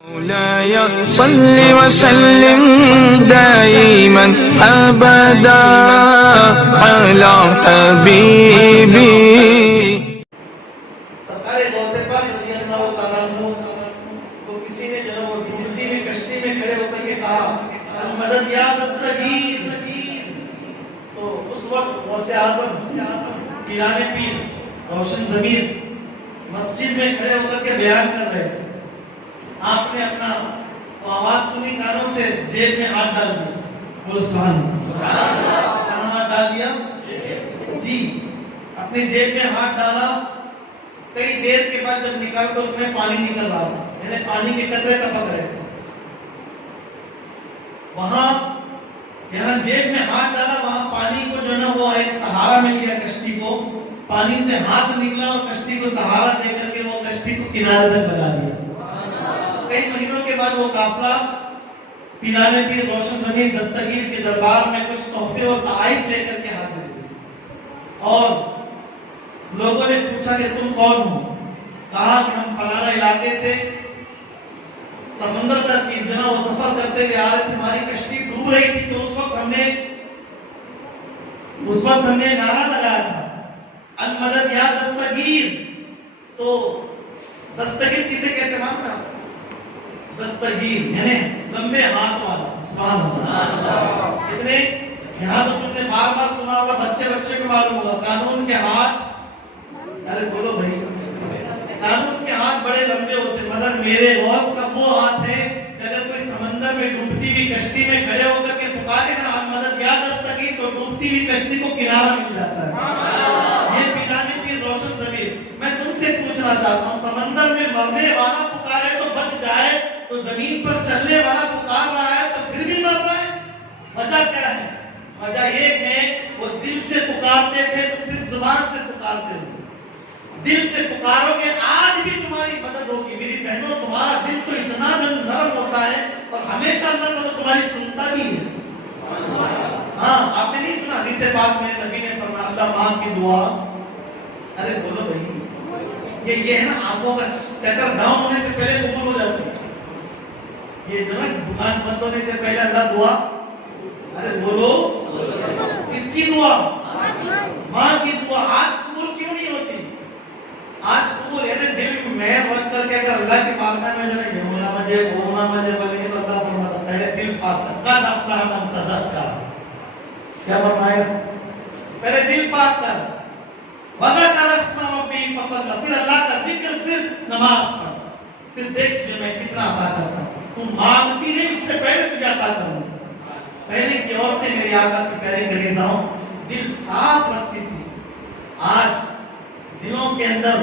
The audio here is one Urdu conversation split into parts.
مولاي صل وسلم دائما ابدا على حبيبي. سرکار غوث پاک رضی اللہ تعالیٰ عنہ کو کسی نے جو وہ زندگی میں کشتی میں کھڑے ہو کر کے کہا المدد یا دستگیر، تو اس وقت غوث اعظم پیران پیر روشن ضمیر مسجد میں کھڑے ہو کر کے بیان کر رہے تھے. آپ نے اپنا وہ آواز سنی کانوں سے جیب میں ہاتھ ڈال دیا. بولو سبحان اللہ. کہاں ہاتھ ڈال دیا؟ جی اپنی جیب میں ہاتھ ڈالا. کئی دیر کے بعد جب نکال تو اس میں پانی نکل رہا تھا، یعنی پانی کے قطرے ٹپک رہے تھے. وہاں یہاں جیب میں ہاتھ ڈالا، وہاں پانی کو جو ہے نا وہ ایک سہارا مل گیا کشتی کو. پانی سے ہاتھ نکلا اور کشتی کو سہارا دے کر کے وہ کشتی کو کنارے تک لگا دیا. کئی مہینوں کے بعد وہ قافلہ پیران پیر روشن ضمیر دستگیر کے دربار میں کچھ تحفے اور تحائف لے کر کے حاضر ہوئے اور لوگوں نے پوچھا کہ تم کون ہو؟ کہا کہ ہم فلانا علاقے سے سمندر کا جو وہ سفر کرتے ہوئے آ رہے تھے، ہماری کشتی ڈوب رہی تھی تو اس وقت ہم نے نعرہ لگایا تھا المدد یا دستگیر. تو دستگیر کسے کہتے ہیں معلوم ہے؟ دستگیر یعنی لمبے ہاتھ والا. سبحان اللہ. کتنے یہاں تو تم نے بار بار سنا ہوگا، بچے کو معلوم ہوگا قانون کے ہاتھ. ارے بولو بھائی، قانون کے ہاتھ بڑے لمبے ہوتے، مگر میرے غوث کا وہ ہاتھ ہے کہ اگر کوئی سمندر میں ڈوبتی ہوئی کشتی میں کھڑے ہو کر کے پکارے نا المدد یا دستگیر تو ڈوبتی ہوئی کشتی کو کنارہ مل جاتا ہے. یہ پیران پیر روشن ضمیر. میں تم سے پوچھنا چاہتا ہوں، سمندر میں مرنے والا پکارے تو بچ جائے، تو زمین پر چلنے والا پکار رہا ہے تو پھر بھی مر رہا ہے. وجہ کیا ہے؟ وجہ یہ ہے وہ دل سے پکارتے تھے، تم صرف زبان سے پکارتے ہو. دل سے پکارو گے آج بھی تمہاری مدد ہوگی. میری بہنوں، تمہارا دل تو اتنا نرم ہوتا ہے اور ہمیشہ اللہ تعالیٰ تمہاری سنتا بھی ہے. ہاں آپ نے نہیں سنا حدیث پاک میں نبی نے فرمایا اللہ ماں کی دعا. ارے بولو بھائی، یہ ہے نا آنکھوں کا سیٹر ڈاؤن ہونے سے پہلے قبول ہو جاتی ہے. یہ جو نا دکان بند ہونے سے پہلے اللہ دعا. ارے بولو کس کی دعا؟ ماں کی دعا. آج قبول کیوں نہیں ہوتی؟ آج قبول یعنی دل میں رکھ کر کے اگر اللہ کی بارگاہ میں جو ہے یہ ہونا مجھے وہ ہونا مجھے بولیں گے تو اللہ فرماتا پہلے دل پاک کر. قد افلح من تزکا. کیا فرمائے گا؟ پہلے دل پاک کر. وذکر اسم ربی فصلی. پھر اللہ کا ذکر، پھر نماز پڑھ. پھر دیکھ جو میں کتنا عطا کرتا ہوں. تم مانگتی نہیں، اس سے پہلے تجھے عطا کروں. پہلے کی عورتیں میری آقا کی پیاری کلیزاؤں دل صاف رکھتی تھی. آج دلوں کے اندر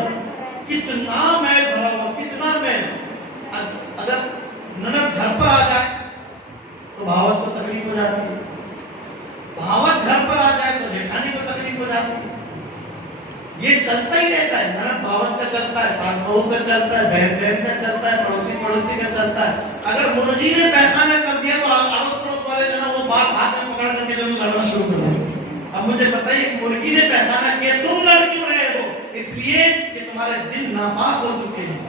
کتنا میل بھرا ہوا، کتنا میل. اگر نند گھر پر آ جائے تو بھاوج کو تکلیف ہو جاتی ہے، بھاوج گھر پر آ جائے تو جیٹھانی کو تکلیف ہو جاتی ہے. یہ چلتا ہی رہتا ہے. نند بھاوج کا چلتا ہے، ساس بہو کا چلتا ہے، بہن کا چلتا ہے، پڑوسی کا چلتا ہے. اگر مرغی نے پیخانہ کر دیا تو اڑوس پڑوس والے جو نا وہ بات ہاتھ میں پکڑ کر کے جو لڑنا شروع کر دیں. اب مجھے بتائیے مرغی نے پیخانہ کیا، تم لڑ کیوں رہے ہو؟ اس لیے کہ تمہارے دل ناپاک ہو چکے ہیں.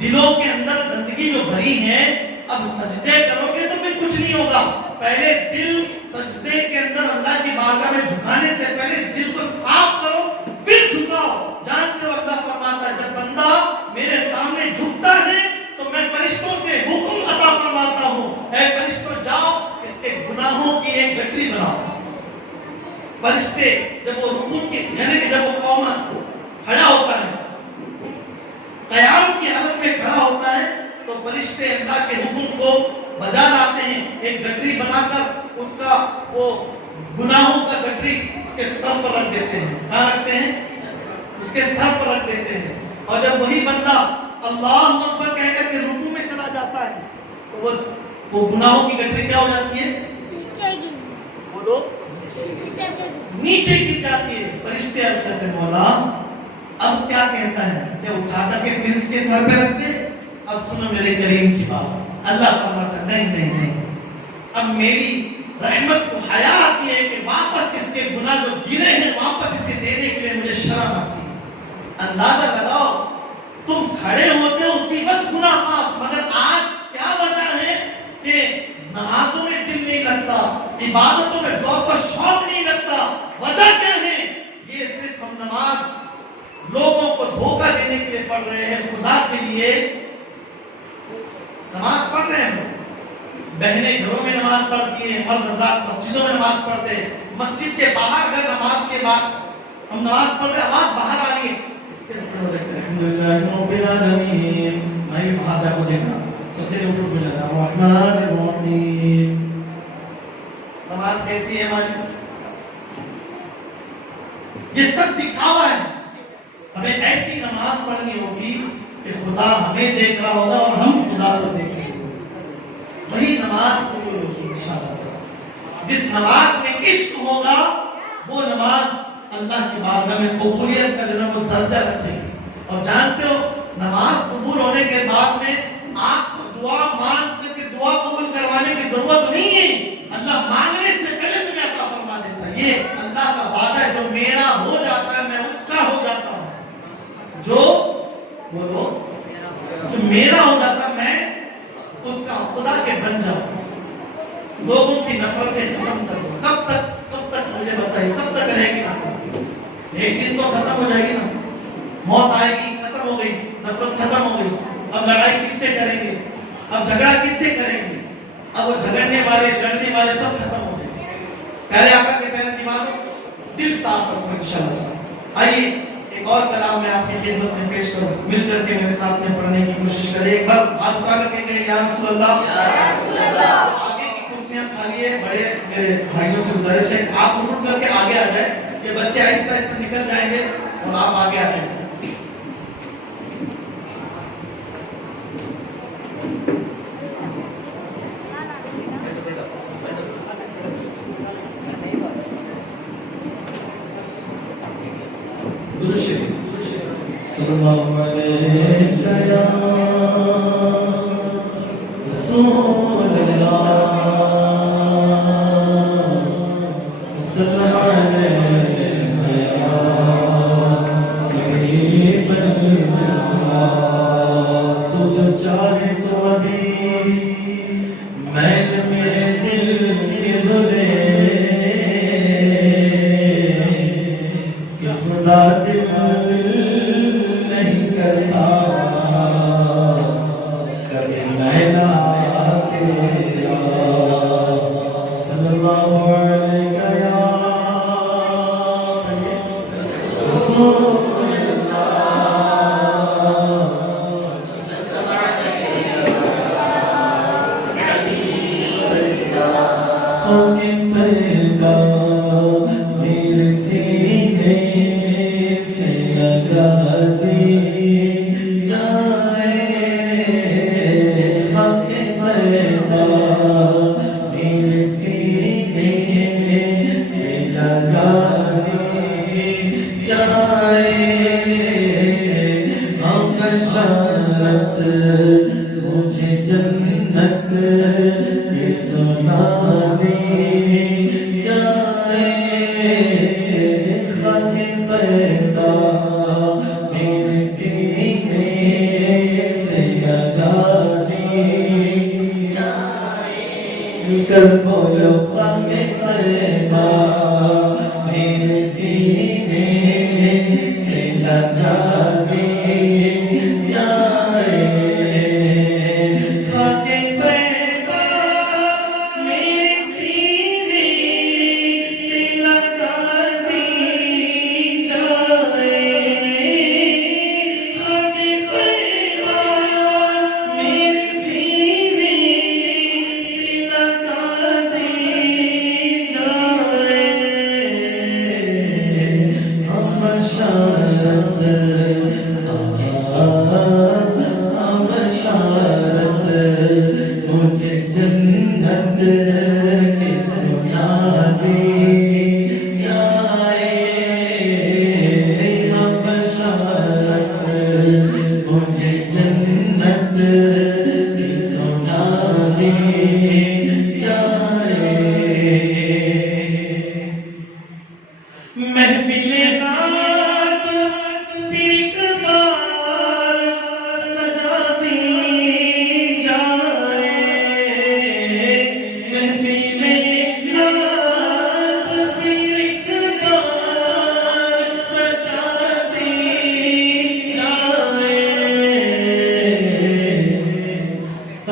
دلوں کے اندر گندگی جو بھری ہے. اب سجدے کرو گے تو بھی کچھ نہیں ہوگا. پہلے دل سجدے کے اندر اللہ کی بارگاہ میں جھکانے سے پہلے دل کو صاف کرو، پھر جھکاؤ. جانتے ہو اللہ فرماتا ہے جب بندہ میرے سامنے جھکتا ہے تو میں فرشتوں سے حکم عطا فرماتا ہوں، اے فرشتوں جاؤ اس کے گناہوں کی ایک گٹری بناؤ. فرشتے جب وہ رکوع کی یعنی کہ جب وہ قوم کھڑا ہوتا ہے، قیام کی حالت میں کھڑا ہوتا ہے تو فرشتے اللہ کے حکم کو بجا لاتے ہیں. ایک گٹری بنا کر اس کا وہ گناہوں کا گٹری اس کے سر پر رکھ دیتے ہیں. کہاں رکھتے ہیں؟ اس کے سر پر رکھ دیتے ہیں. اور جب وہی بندہ اللہ اکبر کہہ کر کے رکوع میں چلا جاتا ہے تو وہ گناہوں کی گٹری کیا ہو جاتی ہے؟ بولو نیچے گر جاتی ہے. فرشتے عرض کرتے ہیں مولا اب کیا کہتا ہے؟ کیا اٹھا کر کے پھر اس کے سر پہ رکھتے؟ اب سنو میرے کریم کی بات. اللہ فرماتا ہے نہیں. اب میری رحمت کو حیا آتی ہے کہ واپس اس کے گناہ جو گرے ہیں واپس اسے دینے کے لیے مجھے شرم آتی ہے. اندازہ لگاؤ تم کھڑے ہوتے ہو اسی وقت گناہ معاف، مگر بہنیں گھروں میں نماز پڑھتی ہیں، مرد حضرات مسجدوں میں نماز پڑھتے ہیں، مسجد کے باہر اگر نماز کے بعد ہم نماز پڑھ رہے ہیں، آواز باہر آ رہی ہے، اس کے الحمدللہ رب العالمین، میں بھی باہر جا کو دیکھا سب سے اٹھ جائے الرحمن الرحیم. نماز کیسی ہے ہماری؟ یہ سب دکھاوا ہے. ہمیں ایسی نماز پڑھنی ہوگی کہ خدا ہمیں دیکھ رہا ہوگا اور ہم خدا کو دیکھ رہے ہوں گے، وہی نماز قبول ہوگی انشاءاللہ. جس نماز میں عشق ہوگا وہ نماز اللہ کی بارگاہ میں قبولیت کا جو ہے وہ درجہ رکھے گی. اور جانتے ہو نماز قبول ہونے کے بعد میں آپ کو دعا مانگ کر کے دعا قبول کروانے کی ضرورت نہیں ہے. اللہ مانگنے سے پہلے تمہیں عطا فرما دیتا ہے. یہ اللہ کا وعدہ ہے، جو میرا ہو جاتا ہے میں اس کا ہو جاتا ہوں. جو بولو جو میرا ہو جاتا میں اس کا خدا کے بن جاؤں. لوگوں کی نفرتیں ختم کر دو. کب تک مجھے بتائیے کب تک رہے گی نفرت؟ ایک دن تو ختم ہو جائے گی نا. موت آئے گی، ختم ہو گئی، نفرت ختم ہو گئی. اب لڑائی کس سے کریں گے؟ اب جھگڑا کس سے کریں گے؟ اب وہ جھگڑنے والے لڑنے والے سب ختم ہو گئے. پیارے آقا کے پیارے دیوانوں، دل صاف رکھو انشاءاللہ. آئیے ایک اور کلام میں آپ کی خدمت میں پیش کروں. مل کر کے میرے ساتھ میں پڑھنے کی کوشش کریں. ایک بار ہاتھ اٹھا کر کے کہیں یا رسول اللہ. آگے کی کرسیاں خالی ہے. بڑے میرے بھائیوں سے گزارش ہے آپ اٹھ کر کے آگے آ جائیں. یہ بچے آہستہ آہستہ نکل جائیں گے اور آپ آگے آ جائیں. صلی اللہ علیہ یا رسول اللہ وسلم علیہ یا حبیب اللہ. تو جو چاہے تو ابھی میں میرے دل کے دلے کہ خدا دل نہیں کرتا کبھی میلا تیرا. صلی اللہ علیہ یا رسول مجھے جنت کی سنا دی جائے. خاک پیدا میرے سینے سے لگا دی جائے. کر بولو خاک پیدا میرے سینے سے لگا دی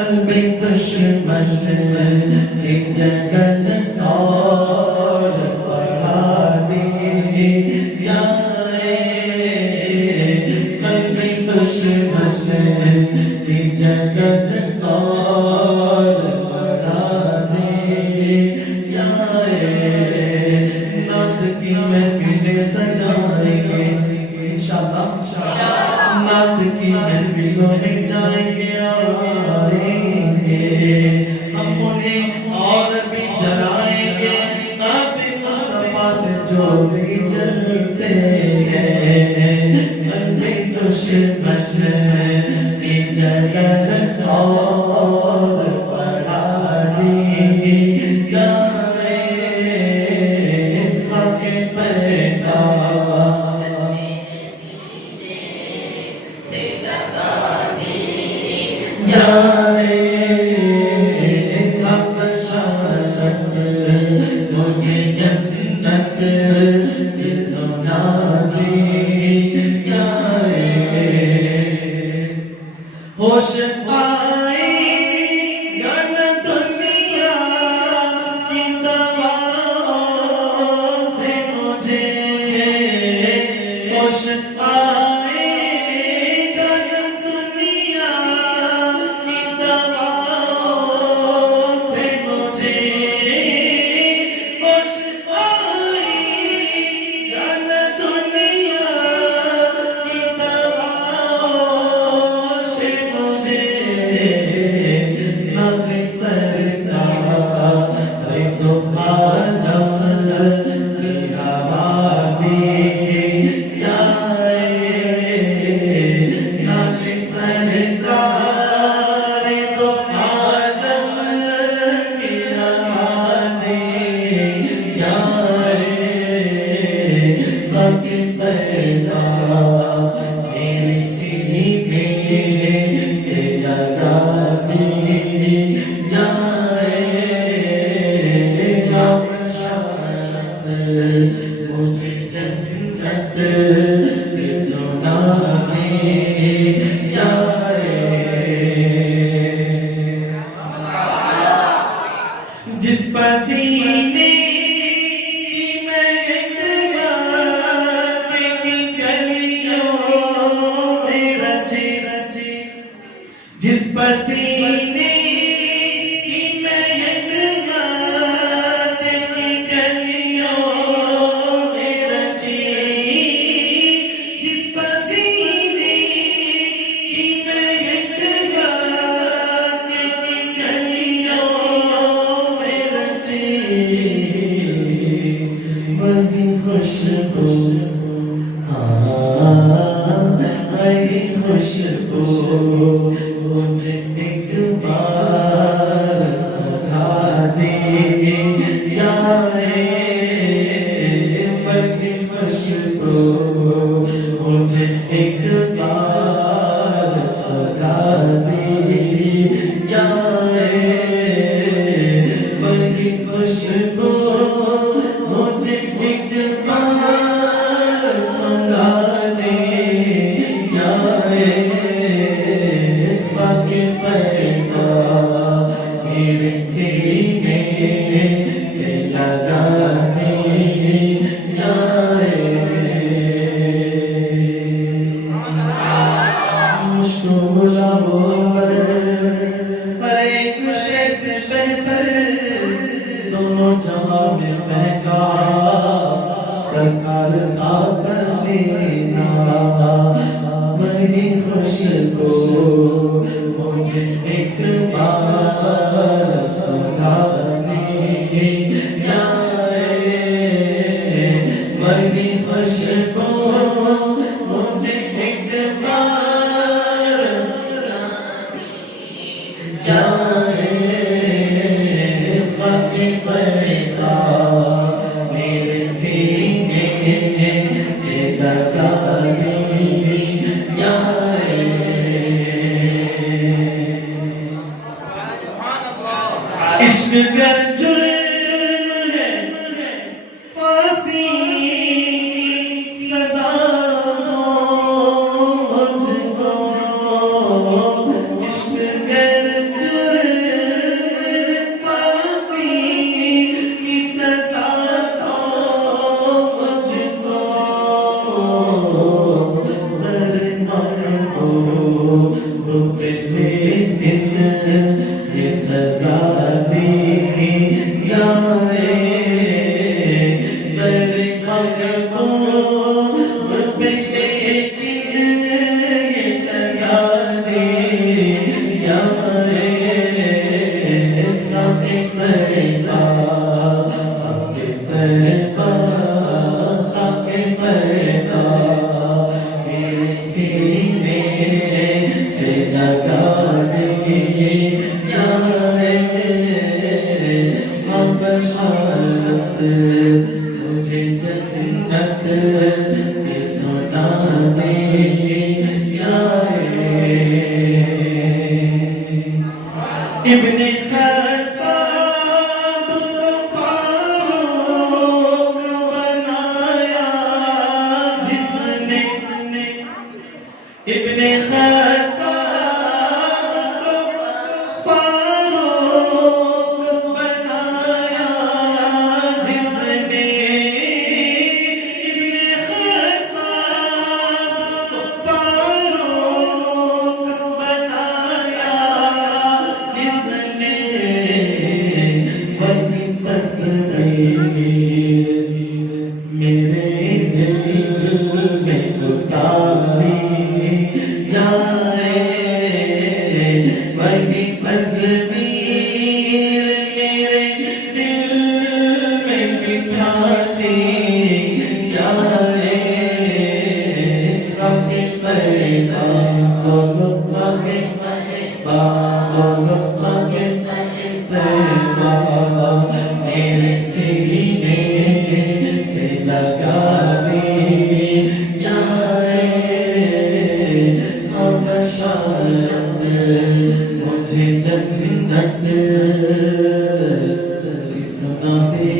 قلبی دشمن کی جگت اور بڑھا دی جائے قلبی دشمن کی جگت اور بڑھا دی جائے نعت کی محفلیں سجائیں گے انشاءاللہ نعت کی محفلوں میں جائیں گے آئیں گے ہم انہیں اور بھی جلائیں گے نعت مصطفیٰ سے جو بھی جلتے ہیں قلبی دشمن کی جگت اور بڑھا دی جائے خاک پیدا جائے اب شاشت مجھے جنت کی سنا دی جائے ہوش آئے گا نہ دنیا کی دواؤں سے مجھے ہوش آئے گا نہ دنیا کی دواؤں سے مجھے ہوش آئے گا نہ دنیا کی دواؤں سے مجھے نہ سرکار تو عالم کی ہوا دی جائے نہ سرکار تو عالم کی ہوا دی جائے خاک پیدا میرے سینے سے لگا دی جائے اب شاشت مجھے جنت کی سنا دی جائے جس پسینے کی مہک کی گلیوں میں رچی جس پسینے کی مہک کی گلیوں میں رچی جس پسینے کی مہک کی گلیوں میں رچی وہی خوشبو وہی خوشبو مجھے ایک بار سکھا دی جائے وہی خوشبو مجھے ایک بار سکھا دی جائے وہی خوشبو مجھے ایک بار سکھا دی جائے خاک پیدا میرے سینے سے لگا دی جائے مشکل ہر ایک شے سے بہتر دونوں جہاں میں مہنگا سرکار کا پسینہ وہی خوشبو مجھے ایک بار سکھا دی جائے وہی خوشبو مجھے ایک بار سکھا دی جائے خاک پیدا میرے سینے سے لگا دی جائے عشق گر جرم ہے پھانسی کی سزا دو مجھ کو عشق گر مجھے جھنجھٹ یہ سنا دے جائے ابن خطاب فاروق بنایا جس نے ابن خطاب فاروق بنایا جس نے ابن خطاب فاروق بنایا جس نے وہی تصویر میرے دل میں اتاری جائے وہی تصویر میرے دل میں بٹھاتی جائے غم پیدا میرے سینے سے لگا دی جائے اب شاید مجھے جھنجھٹ سنا دے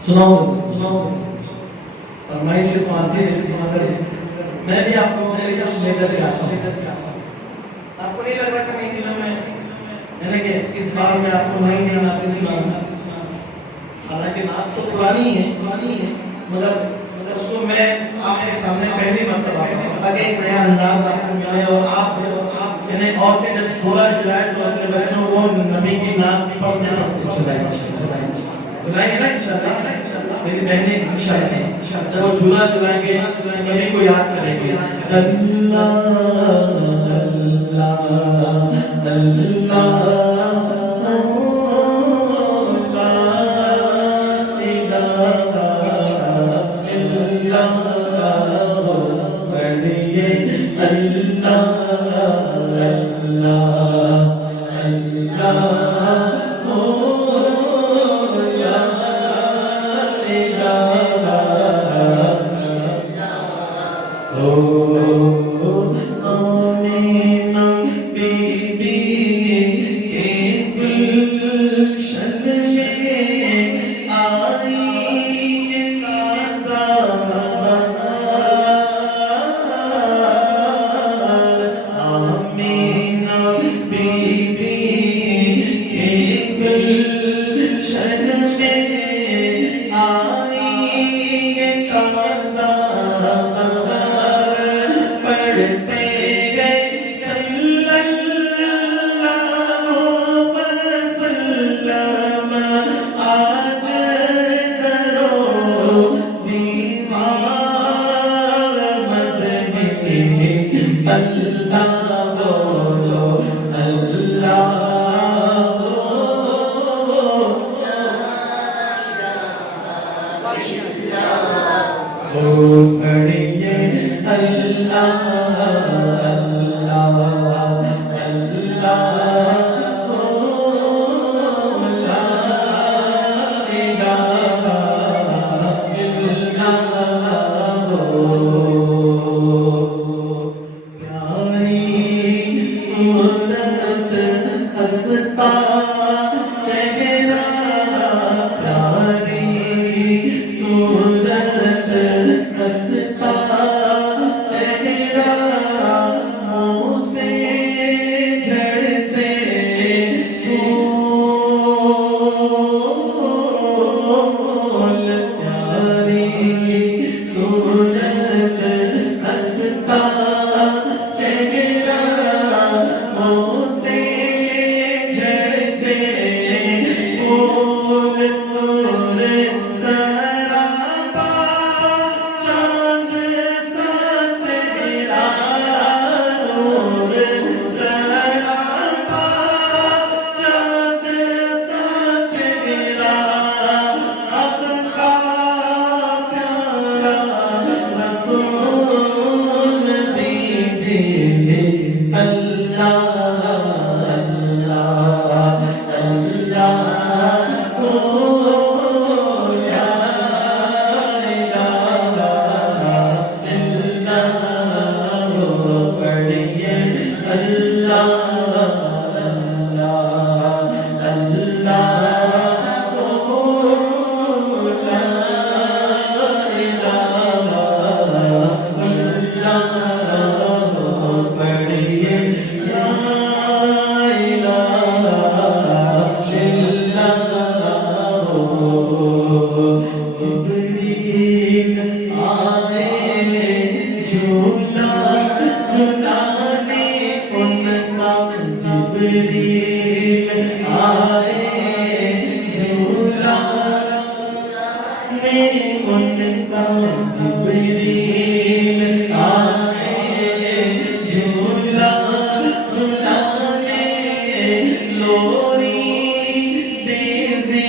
سناؤ فرمائش کو آتی ہے میں بھی آپ کو کچھ لے کر کے آتا ہوں آپ کو نہیں لگ رہا کہ نہیں دنوں میں یعنی کہ اس بار میں آپ کو نہیں آتی سنانا حالانکہ نعت تو پرانی ہے مگر اس کو میں آپ کے سامنے پہلی مرتبہ تاکہ ایک نیا انداز آپ کو ملے اور آپ یعنی عورتیں جب چھولا جلائے تو اپنے بچوں کو نبی کی نعت پڑھتے چلائیں گے نا انشاءاللہ میری بہنیں انشاءاللہ جب وہ جھولا جھلائیں گے نبی کو یاد کریں گے اللہ اللہ آئے جھولا جھولانے ان کا جبریل آئے جھولا نے ان کا جبریل آئے جھولا جھولانے لوری دیزی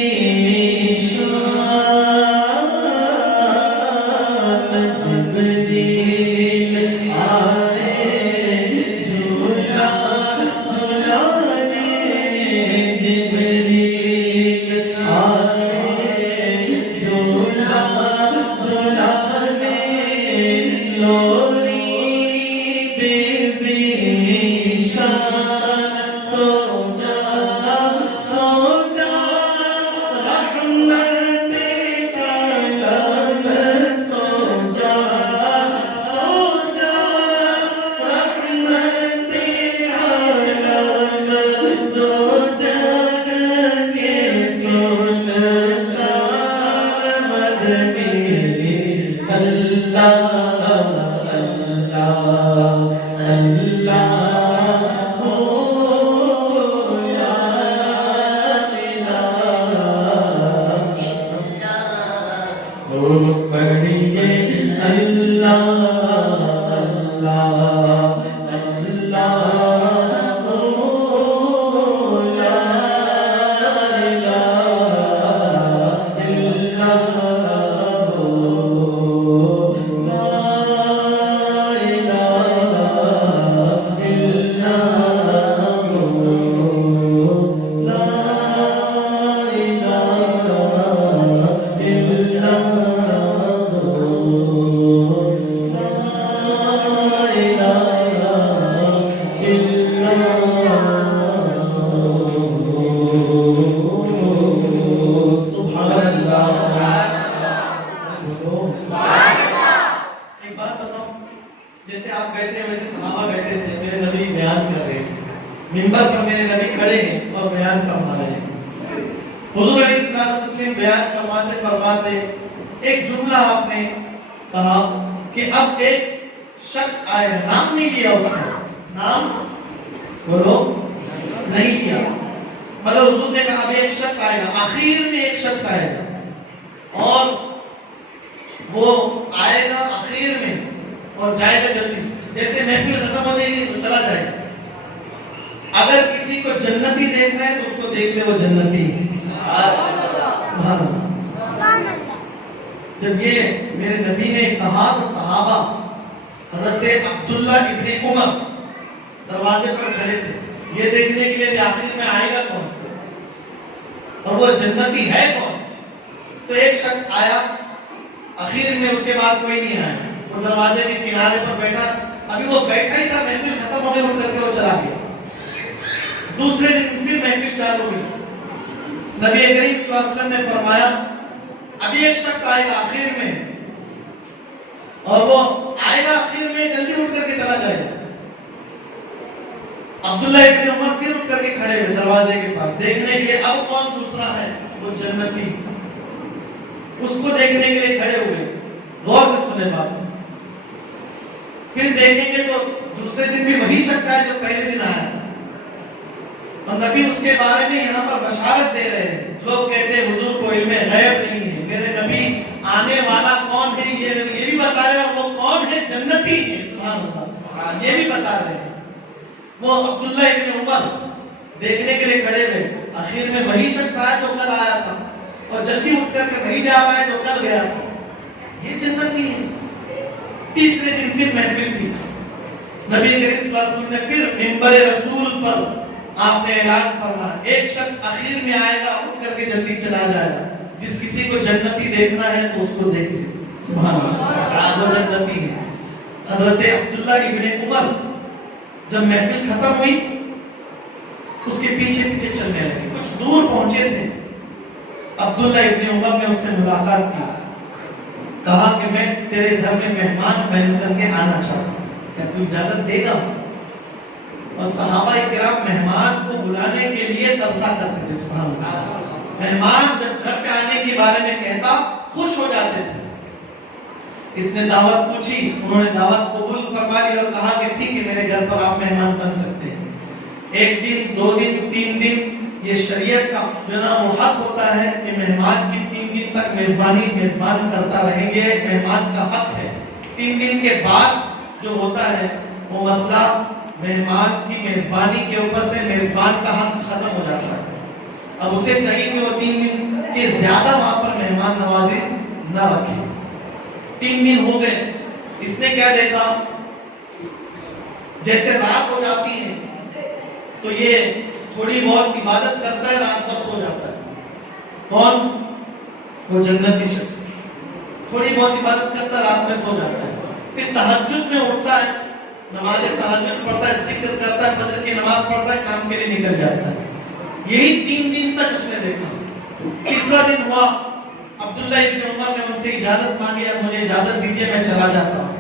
شان جبریل آئے جھولا جھولانے جبریل آئے جھولا جھولانے لوری دیزی شان سو جا رحمت کلام سو جا رحمت عالم دو جگ کے سلطان مدنی اللہ پڑھیے اللہ اللہ اللہ لا الہ الا اللہ لا الہ الا اللہ لا الہ الا ایک بات بتاؤں، جیسے آپ بیٹھے ویسے صحابہ بیٹھے تھے، میرے نبی بیان کر رہے تھے، منبر پر میرے نبی کھڑے ہیں اور بیان فرما رہے ہیں۔ حضور علیہ السلام بیان فرماتے ایک جملہ آپ نے کہا کہ اب ایک شخص آئے گا، نام نہیں لیا اس کا، نام بولو نہیں لیا، مگر حضور نے کہا اب ایک شخص آئے گا، آخر میں ایک شخص آئے گا، اور وہ آئے گا آخر میں اور جائے گا جلدی، جیسے محفل ختم ہو جائے گی تو چلا جائے گا۔ اگر کسی کو جنتی دیکھنا ہے تو اس کو دیکھ لے، وہ جنتی ہے۔ سبحان اللہ۔ جب یہ میرے نبی نے کہا تو صحابہ حضرت عبداللہ ابن عمر دروازے پر کھڑے تھے، یہ دیکھنے کے لیے کہ آخر میں آئے گا کون اور وہ جنتی ہے کون۔ تو ایک شخص آیا، آخر میں اس کے بعد کوئی نہیں آیا، وہ دروازے کے کنارے پر بیٹھا، ابھی وہ بیٹھا ہی تھا، محفل ختم ہو گئی، اٹھ کر کے وہ چلا گیا۔ دوسرے دن پھر محفل چالو ہوئی، نبی کریم صلی اللہ علیہ وسلم نے فرمایا ابھی ایک شخص آئے گا آخر میں، اور وہ آئے گا آخر میں، جلدی اٹھ کر کے چلا جائے گا۔ عبداللہ ابن عمر پھر اٹھ کر کے کھڑے ہوئے دروازے کے پاس دیکھنے کے لیے اب کون دوسرا ہے، وہ جنتی، اس کو دیکھنے کے لیے کھڑے ہوئے۔ غور سے سنے بات، پھر دیکھیں گے تو دوسرے دن بھی وہی شخص ہے جو پہلے دن آیا، اور نبی اس کے بارے میں یہاں پر بشارت دے رہے ہیں۔ لوگ کہتے ہیں حضور کو علم غیب نہیں ہے، میرے نبی آنے والا کون ہے یہ بھی بتا رہے ہیں، اور وہ کون ہے، جنتی ہے۔ سبحان اللہ، یہ بھی بتا رہے ہیں۔ وہ عبداللہ ابن عمر دیکھنے کے لیے کھڑے ہوئے، آخر میں وہی شخص آیا جو کل آیا تھا، اور جلدی اٹھ کر کے وہی جا رہا ہے جو کل گیا تھا، یہ جنتی ہے۔ تیسرے دن پھر محفل تھی، نبی کریم صلی اللہ علیہ وسلم نے پھر منبر رسول پر آپ نے اعلان فرمایا ایک شخص آخر میں آئے گا، اٹھ کر کے جلدی چلا جائے گا، جس کسی کو جنتی دیکھنا ہے تو اس کو دیکھ لے۔ سبحان اللہ، وہ جنتی ہے۔ حضرت عبداللہ ابن عمر جب محفل ختم ہوئی اس کے پیچھے پیچھے چلنے لگے، کچھ دور پہنچے تھے، عبداللہ ابن عمر نے اس سے ملاقات کی، کہا کہ میں تیرے گھر میں مہمان بن کر کے آنا چاہتا ہوں، کیا تو اجازت دے گا؟ اور صحابہ کرام مہمان کو بلانے کے لیے ترسا کرتے تھے۔ سبحان اللہ، مہمان جب گھر پہ آنے کے بارے میں کہتا خوش ہو جاتے تھے۔ اس نے دعوت پوچھی، انہوں نے دعوت قبول فرما لی اور کہا کہ ٹھیک ہے میرے گھر پر آپ مہمان بن سکتے ہیں۔ ایک دن، 2 دن، 3 دن، یہ شریعت کا جو نا وہ حق ہوتا ہے کہ مہمان کی 3 دن تک میزبان کرتا رہیں گے، مہمان کا حق ہے۔ 3 دن کے بعد جو ہوتا ہے وہ مسئلہ مہمان کی میزبانی کے اوپر سے میزبان کا حق ختم ہو جاتا ہے۔ اب اسے چاہیے کہ وہ 3 دن کے زیادہ وہاں پر مہمان نوازی نہ رکھے۔ 3 دن ہو گئے، اس نے کیا دیکھا، جیسے رات ہو جاتی ہے تو یہ تھوڑی بہت عبادت کرتا ہے، رات بھر سو جاتا ہے۔ کون؟ وہ جنتی شخص تھوڑی بہت عبادت کرتا ہے، رات میں سو جاتا ہے۔ پھر تہجد میں اٹھتا ہے، نماز تہجد پڑھتا ہے، ذکر کرتا ہے، فجر کی نماز پڑھتا ہے، کام کے لیے نکل جاتا ہے۔ یہی 3 دن تک اس نے دیکھا۔ تیسرا دن ہوا، عبداللہ ابن عمر نے ان سے اجازت مانگی، اب مجھے اجازت دیجیے میں چلا جاتا ہوں۔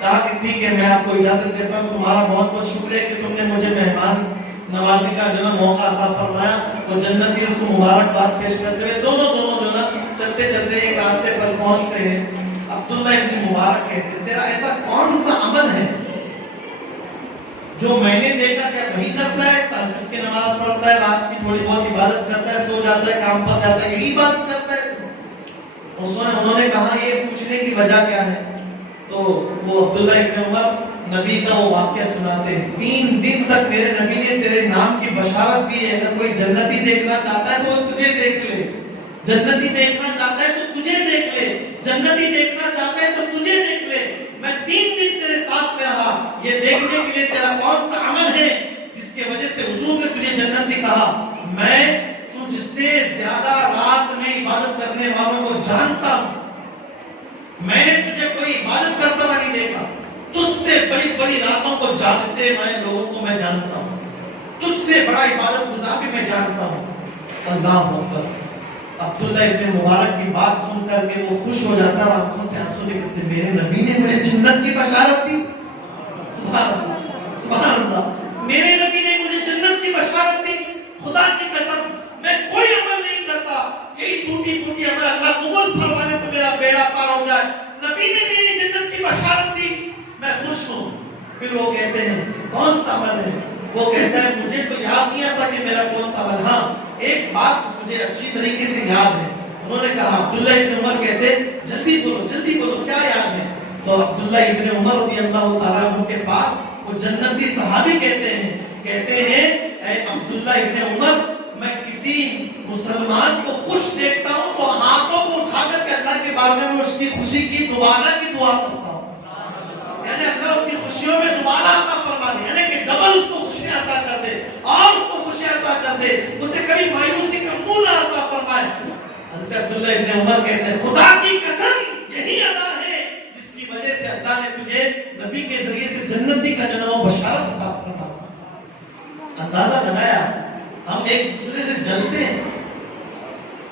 کہا کہ ٹھیک ہے میں آپ کو اجازت دیتا ہوں، تمہارا بہت بہت شکریہ کہ تم نے مجھے مہمان نوازی کا جو نا موقع عطا فرمایا۔ وہ جنتی اس کو مبارکباد پیش کرتے ہوئے دونوں جو نا چلتے چلتے ایک راستے پر پہنچتے ہیں۔ عبداللہ ابن مبارک کہتے ہیں تیرا ایسا کون سا عمل ہے جو میں نے دیکھا کہ وہی کرتا ہے، تہجد کی نماز پڑھتا ہے، رات کی تھوڑی بہت عبادت کرتا ہے، سو جاتا ہے، کام پر جاتا ہے، یہی بات کرتا ہے۔ انہوں نے کہا یہ پوچھنے کی وجہ کیا ہے؟ تو وہ عبداللہ ابن عمر نبی کا وہ واقعہ سناتے ہیں، 3 دن تک میرے نبی نے تیرے نام کی بشارت دی ہے، اگر کوئی جنتی دیکھنا چاہتا ہے تو وہ تجھے دیکھ لے، جنتی دیکھنا چاہتا ہے تو تجھے دیکھ لے، جنتی دیکھنا چاہتا ہے تو تجھے دیکھ لے۔ میں 3 دن تیرے ساتھ میں رہا، یہ دیکھنے کے لیے تیرا کون سا عمل ہے جس کی وجہ سے حضور نے تجھے جنتی کہا؟ میں تجھ سے زیادہ رات میں عبادت کرنے والوں کو جانتا ہوں، میں نے تجھے کوئی عبادت کرتا ہوا نہیں دیکھا، تجھ سے بڑی بڑی راتوں کو جاگتے میں لوگوں کو میں جانتا ہوں، تجھ سے بڑا عبادت گزار بھی میں جانتا ہوں۔ اللہ اکبر۔ عبداللہ ابن مبارک کی بات سن کر کے وہ خوش ہو جاتا اور آنکھوں سے آنسو نکلتے، میرے نبی نے مجھے جنت کی بشارت دی۔ سبحان اللہ، سبحان اللہ، میرے نبی نے مجھے جنت کی بشارت دی۔ خدا کی قسم میں کوئی عمل نہیں کرتا، یہی ٹوٹی پھوٹی عمل اللہ قبول فرمانے تو میرا بیڑا پار ہو جائے، نبی نے میری جنت کی بشارت دی، میں خوش ہوں۔ پھر وہ کہتے ہیں کون سا عمل ہے؟ وہ کہتا ہے مجھے تو یاد نہیں آتا کہ میرا کون سا عمل، ہاں ایک بات مجھے اچھی طریقے سے یاد ہے۔ انہوں نے کہا، عبداللہ ابن عمر کہتے جلدی بولو کیا یاد ہے؟ تو عبداللہ ابن عمر رضی اللہ تعالیٰ عنہ کے پاس وہ جنتی صحابی کہتے ہیں اے عبداللہ ابن عمر، میں کسی مسلمان کو خوش دیکھتا ہوں تو ہاتھوں کو اٹھا کر کے اللہ کے بارگاہ میں اس کی خوشی کی دوبارہ کی دعا کرتا ہوں، یعنی اللہ اس کی خوشیوں میں دوبارہ عطا فرما دے، یعنی کہ ڈبل اس کو خوشیاں عطا کر دے اور اس کو خوشیاں عطا کر دے، اسے کبھی مایوسی کا منہ نہ عطا فرمائے۔ حضرت عبداللہ ابن عمر کہتے ہیں خدا کی قسم یہی ادا ہے جس کی وجہ سے اللہ نے تجھے نبی کے ذریعے سے جنتی کا جو ہے بشارت عطا فرما۔ اندازہ لگایا ہم ایک دوسرے سے جلتے ہیں،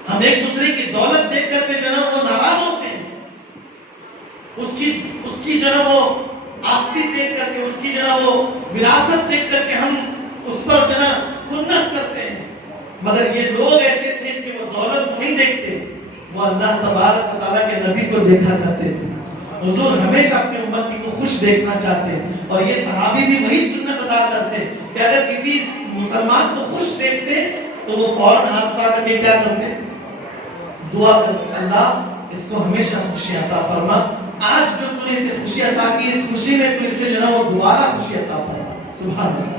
ہم ایک دوسرے کی دولت دیکھ کر کے جو ہے وہ ناراض ہوتے ہیں، اس کی جو ہے وہ آستی دیکھ کر کے، اس کی جو ہے وہ وراثت دیکھ کر کے ہم اس پر جو ہے خنث کرتے ہیں، مگر یہ لوگ ایسے تھے کہ وہ دولت کو نہیں دیکھتے، وہ اللہ تبارک و تعالیٰ کے نبی کو دیکھا کرتے تھے۔ حضور ہمیشہ اپنی امتی کو خوش دیکھنا چاہتے ہیں، اور یہ صحابی بھی وہی سنت ادا کرتے کہ اگر کسی مسلمان کو خوش دیکھتے تو وہ فوراً ہاتھ اٹھا کر کے کیا کرتے؟ دعا کرتے، اللہ اس کو ہمیشہ خوشی عطا فرما، آج جو تو نے اسے خوشی عطا کی، اس خوشی میں تو اسے جو ہے وہ دوبارہ خوشی عطا فرما۔ سبحان اللہ۔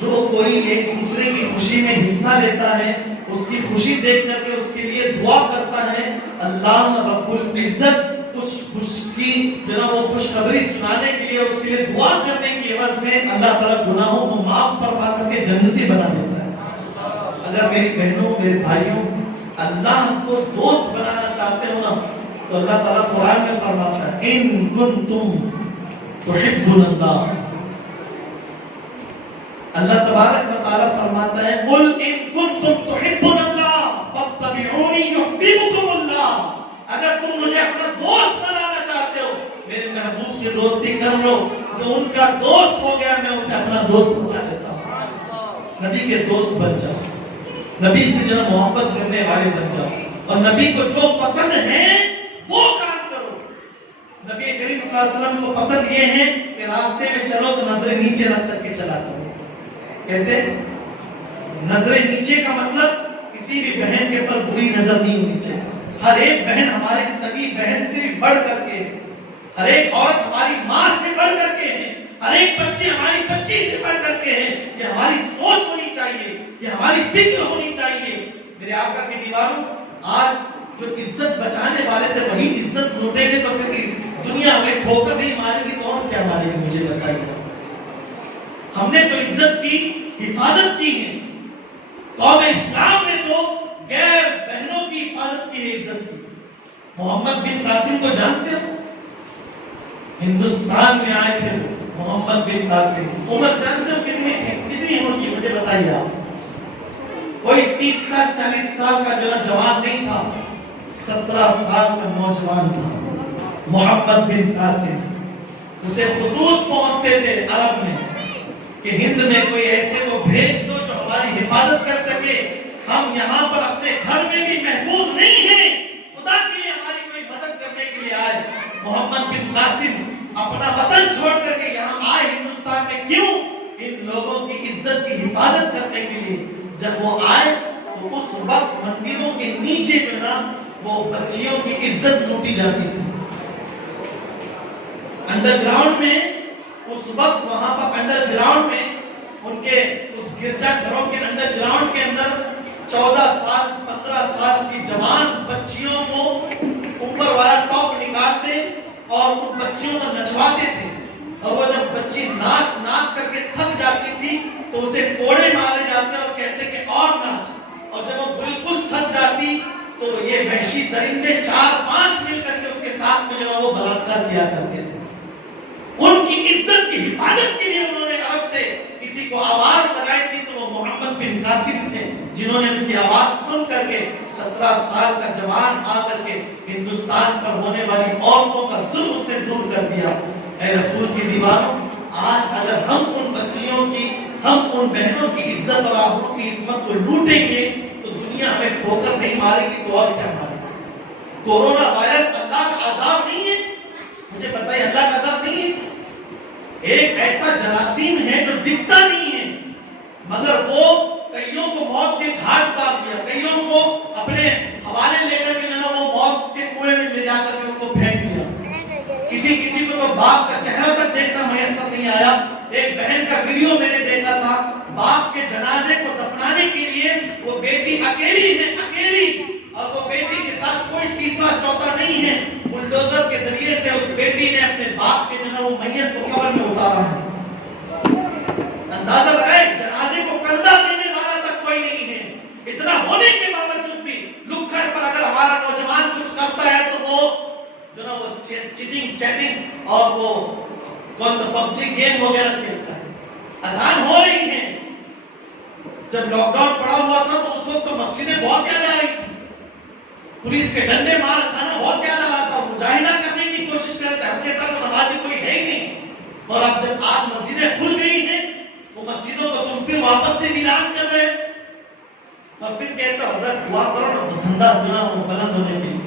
جو کوئی ایک دوسرے کی خوشی میں حصہ لیتا ہے، اس کی خوشی دیکھ کر کے اس کے لیے دعا کرتا ہے، اللہ رب العزت اس کی جو ہے وہ خوشخبری سنانے کے لیے، اس کے لیے دعا کرنے کی عوض میں اللہ تعالیٰ گناہوں کو معاف فرما کر کے جنتی بنا دیتا ہے۔ اگر میری بہنوں، میرے بھائیوں، اللہ کو دوست بنانا چاہتے ہو نا تو اللہ تعالیٰ قرآن میں فرماتا ہے ان کنتم تحبون اللہ، اللہ تبارک و تعالیٰ فرماتا ہے قل ان کنتم تحبون اللہ فاتبعونی یحببکم اللہ، اگر تم مجھے اپنا دوست بنانا چاہتے ہو میرے محبوب سے دوستی کر لو، جو ان کا دوست ہو گیا میں اسے اپنا دوست بنا دیتا ہوں۔ نبی کے دوست بن جاؤ، نبی سے جو محبت کرنے والے بن جاؤ، اور نبی کو جو پسند ہے وہ کام کرو۔ کریم صلی اللہ علیہ وسلم کو پسند یہ ہے کہ راستے میں چلو تو نظریں نیچے رکھ کر کے چلا کرو. کیسے؟ نظریں نیچے کا مطلب کسی بھی بہن کے پر بری نظر نہیں ہونی چاہیے. ہر ایک بہن ہماری سگی بہن سے بھی بڑھ کر کے ہے. ہر ایک عورت ہماری ماں سے بڑھ کر کے ہے. ہر ایک بچے ہماری بچی سے بڑھ کر کے ہے. یہ ہماری سوچ ہونی چاہیے, یہ ہماری فکر ہونی چاہیے. میرے آقا کے دیوانوں, آج جو عزت بچانے والے تھے وہی عزت لوٹیں گے تو پھر دنیا ہمیں ٹھوکر نہیں مارے گی تو اور کیا مارے گی؟ مجھے بتائیے. ہم نے تو عزت کی حفاظت کی ہے. قوم اسلام نے تو غیر بہنوں کی حفاظت کی ہے, عزت کی. محمد بن قاسم کو جانتے ہو؟ ہندوستان میں آئے تھے محمد بن قاسم. عمر جانتے ہو کتنی تھی؟ کتنی عمر کی مجھے بتائیے آپ. کوئی 30 سال 40 سال کا جو جوان نہیں تھا, 17 سال کا نوجوان تھا محمد بن قاسم. اسے خطوط پہنچتے تھے عرب میں کہ ہند میں کوئی ایسے کو بھیج دو جو ہماری حفاظت کر سکے. ہم یہاں پر اپنے گھر میں بھی محفوظ نہیں ہیں, خدا کے لیے ہماری کوئی مدد کرنے کے لیے آئے. محمد بن قاسم اپنا وطن چھوڑ کر کے یہاں آئے ہندوستان میں. کیوں؟ ان لوگوں کی عزت کی حفاظت کرنے کے لیے. جب وہ آئے تو اس وقت مندروں کے نیچے جو نا وہ بچیوں کی عزت لوٹی جاتی تھی. انڈر گراؤنڈ میں اس وقت وہاں پر انڈر گراؤنڈ میں ان کے اس گرجا گھروں کے انڈر گراؤنڈ کے اندر 14 سال 15 سال کی جوان بچیوں کو اوپر والا ٹاپ نکالتے اور ان بچیوں کو نچواتے تھے. اور وہ جب بچی ناچ ناچ کر کے تھک جاتی تھی تو اسے کوڑے مارے جاتے اور کہتے کہ اور ناچ. اور جب وہ بالکل تھک جاتی تو یہ وحشی درندے 4-5 مل کر کے اس کے ساتھ میں جو وہ بلاکار کیا کرتے تھے. ان کی عزت کی حفاظت کے لیے انہوں نے عرب سے کسی کو آواز لگائی تھی تو وہ محمد بن قاسم تھے, جنہوں نے ان کی آواز سن کر کے 17 سال کا جوان آ کر کے ہندوستان پر ہونے والی عورتوں کا ظلم اس نے دور کر دیا. اے رسول کی دیوانوں, آج اگر ہم ان بچیوں کی, ہم ان بہنوں کی عزت اور آبرو کی عصمت کو لوٹیں گے تو دنیا ہمیں ٹھوکر نہیں مارے گی تو اور کیا مارے گی؟ کورونا وائرس اللہ کا عذاب نہیں ہے؟ مجھے بتائیے, اللہ کا عذاب نہیں ہے؟ ایک ایسا جراثیم ہے جو دکھتا نہیں ہے مگر وہ کئیوں کو موت کے گھاٹ اتار دیا, کئیوں کو اپنے حوالے لے کر کے وہ موت کے کنویں میں لے جا کر کے ان کو پھینک دیا. کسی کو تو باپ کا چہرہ تک دیکھنا میسر نہیں آیا. ایک بہن کا ویڈیو میں نے دیکھا تھا, باپ کے جنازے کو دفنانے کے لیے وہ بیٹی اکیلی ہے, اکیلی, اور وہ بیٹی کے ساتھ کوئی تیسرا چوتھا نہیں ہے. بلڈوزر کے ذریعے سے اس بیٹی نے اپنے باپ کے وہ میت کو قبر میں اتارا ہے. اندازہ لگائے, جنازے کو کندھا دینے والا تک کوئی نہیں ہے. اتنا ہونے کے باوجود بھی لکھڑ پر اگر ہمارا نوجوان کچھ کرتا ہے تو وہ جو نا وہ چیٹنگ چیٹنگ اور وہ کون سا PUBG گیم وغیرہ کھیلتا ہے. اذان ہو رہی ہے, جب لاک ڈاؤن پڑا ہوا تھا تو اس وقت تو مسجدیں بہت یاد آ رہی تھی, پولیس کے ڈنڈے مار کھانا بہت یاد آ رہا تھا, مجاہدہ کرنے کی کوشش کرتے ہیں. ہم کے ساتھ تو نمازی کوئی ہے ہی نہیں. اور اب جب آج مسجدیں کھل گئی ہیں وہ مسجدوں کو تم پھر واپس سے ویران کر رہے اور پھر کہتے ہو حضرت دعا کرو نا تو دھندا دنا وہ بلند ہونے کے لیے,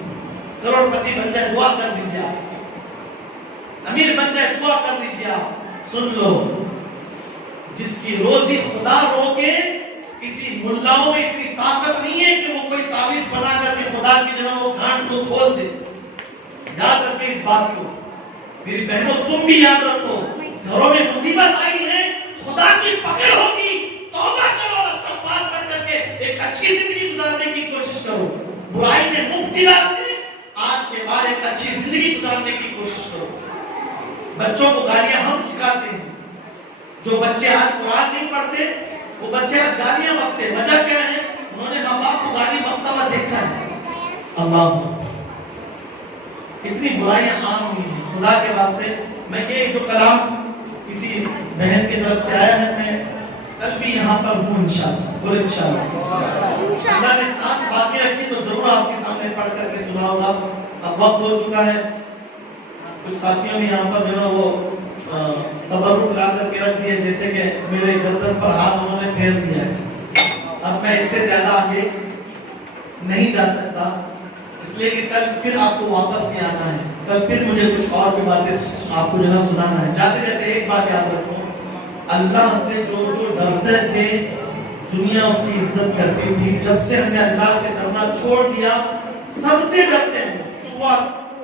کروڑ پتی بن جائے دعا کر دیجیے, آپ امیر بن جائے دعا کر دیجیے. آپ سن لو, جس کی روزی خدا روکے, کسی ملاؤں میں اتنی طاقت نہیں ہے کہ وہ کوئی تعویذ بنا کر کے خدا کی جناب وہ گھانٹ کو کھول دے. یاد رکھیں اس بات کو میری بہنوں, تم بھی یاد رکھو, گھروں میں مصیبت آئی ہے, خدا کی پکڑ ہوگی, توبہ کرو اور استغفار کر کر کے ایک اچھی زندگی گزارنے کی کوشش کرو. برائی میں مبتلا تھے, آج کے بعد ایک اچھی زندگی گزارنے کی کوشش کرو. بچوں کو گالیاں ہم سکھاتے ہیں, جو بچے آج قرآن نہیں پڑھتے وہ بچے آج گالیاں بکتے. وجہ کیا ہے؟ انہوں نے ماں باپ کو گالی بکتا ہوا دیکھا ہے. اللہ اتنی برائیاں عام ہوئی ہیں. خدا کے واسطے میں یہ جو کلام کسی بہن کی طرف سے آیا ہے, میں کل بھی یہاں پر ہوں انشاءاللہ, اور انشاءاللہ اللہ نے سانس باقی رکھی تو ضرور آپ کے سامنے پڑھ کر کے سناؤں گا. اب وقت ہو چکا ہے, کچھ ساتھیوں نے یہاں پر جو ہے وہ تبرک لا کر کے رکھ دیا, جیسے کہ میرے گردن پر ہاتھ انہوں نے پھیر دیا ہے. اب میں اس سے زیادہ آگے نہیں جا سکتا, اس لیے کہ کل پھر آپ کو واپس بھی آنا ہے. کل پھر مجھے کچھ اور بھی باتیں آپ کو جو ہے سنانا ہے. جاتے جاتے ایک بات یاد رکھو, اللہ سے جو ڈرتے تھے دنیا اس کی عزت کرتی تھی. جب سے ہم نے اللہ سے ڈرنا چھوڑ دیا سب سے ڈرتے ہیں. چوہا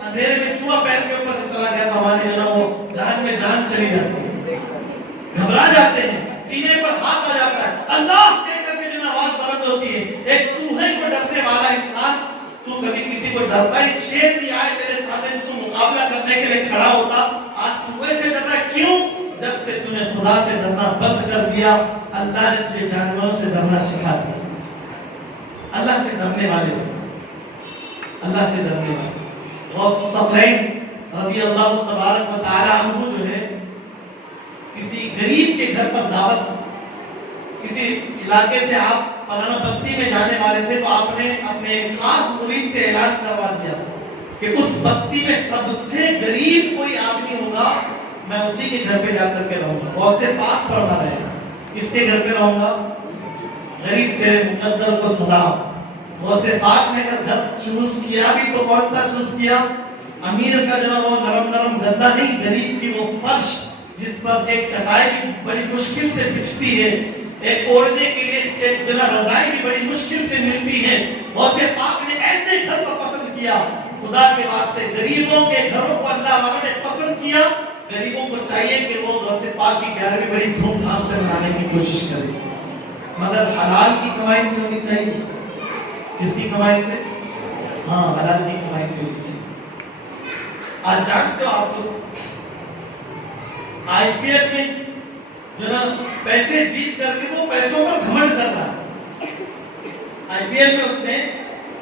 اندھیرے میں چوہا پیر کے اوپر سے چلا گیا تو ہماری جو ہے وہ جان میں جان چلی جاتی ہے, گھبرا جاتے ہیں, سینے پر ہاتھ آ جاتا ہے. اللہ کہہ کر کے جو آواز بلند ہوتی ہے. ایک چوہے کو ڈرنے والا انسان, تو کبھی کسی کو ڈرتا ہے, شیر بھی آئے تیرے سامنے تو مقابلہ کرنے کے لیے کھڑا ہوتا. آج چوہے سے ڈر رہا ہے, کیوں؟ جب سے تو نے خدا سے ڈرنا بند کر دیا, اللہ نے تجھے جانوروں سے ڈرنا سکھا دیا. اللہ سے ڈرنے والے, اللہ سے ڈرنے والے. غوث الثقلین رضی اللہ تبارک و تعالی عنہ جو ہے, کسی غریب کے گھر پر دعوت, کسی علاقے سے آپ فلانا بستی میں جانے والے تھے تو آپ نے اپنے خاص مرید سے اعلان کروا دیا کہ اس بستی میں سب سے غریب کوئی آدمی ہوگا میں اسی کے گھر پہ جا کر کے رہوں گا. غوث پاک فرما رہے ہیں کس کے گھر پہ رہوں گا؟ غریب تیرے مقدر کو سلام. غوث پاک نے اگر گھر چوز کیا بھی تو کون سا چوز کیا؟ امیر کا جو وہ نرم نرم گدا نہیں, غریب کی وہ فرش جس پر ایک چٹائی بھی بڑی مشکل سے بچھتی ہے, ایک اوڑھنے کے لیے ایک جو رضائی بھی بڑی مشکل سے ملتی ہے. غوث پاک نے ایسے گھر کو پسند کیا. خدا کے واسطے غریبوں کے گھروں کو اللہ والوں نے پسند کیا. غریبوں کو چاہیے کہ وہ غوث پاک کی 11ویں بڑی دھوم دھام سے منانے کی کوشش کریں, مگر حلال کی کمائی سے ہونی چاہیے. کس کی کمائی سے؟ ہاں, حلال کی کمائی سے ہونی چاہیے. آج جانتے ہو آپ لوگ آئی پی ایل میں جو نا پیسے جیت کر کے وہ پیسوں پر گھمنڈ کر رہا ہے. آئی پی ایل میں اس نے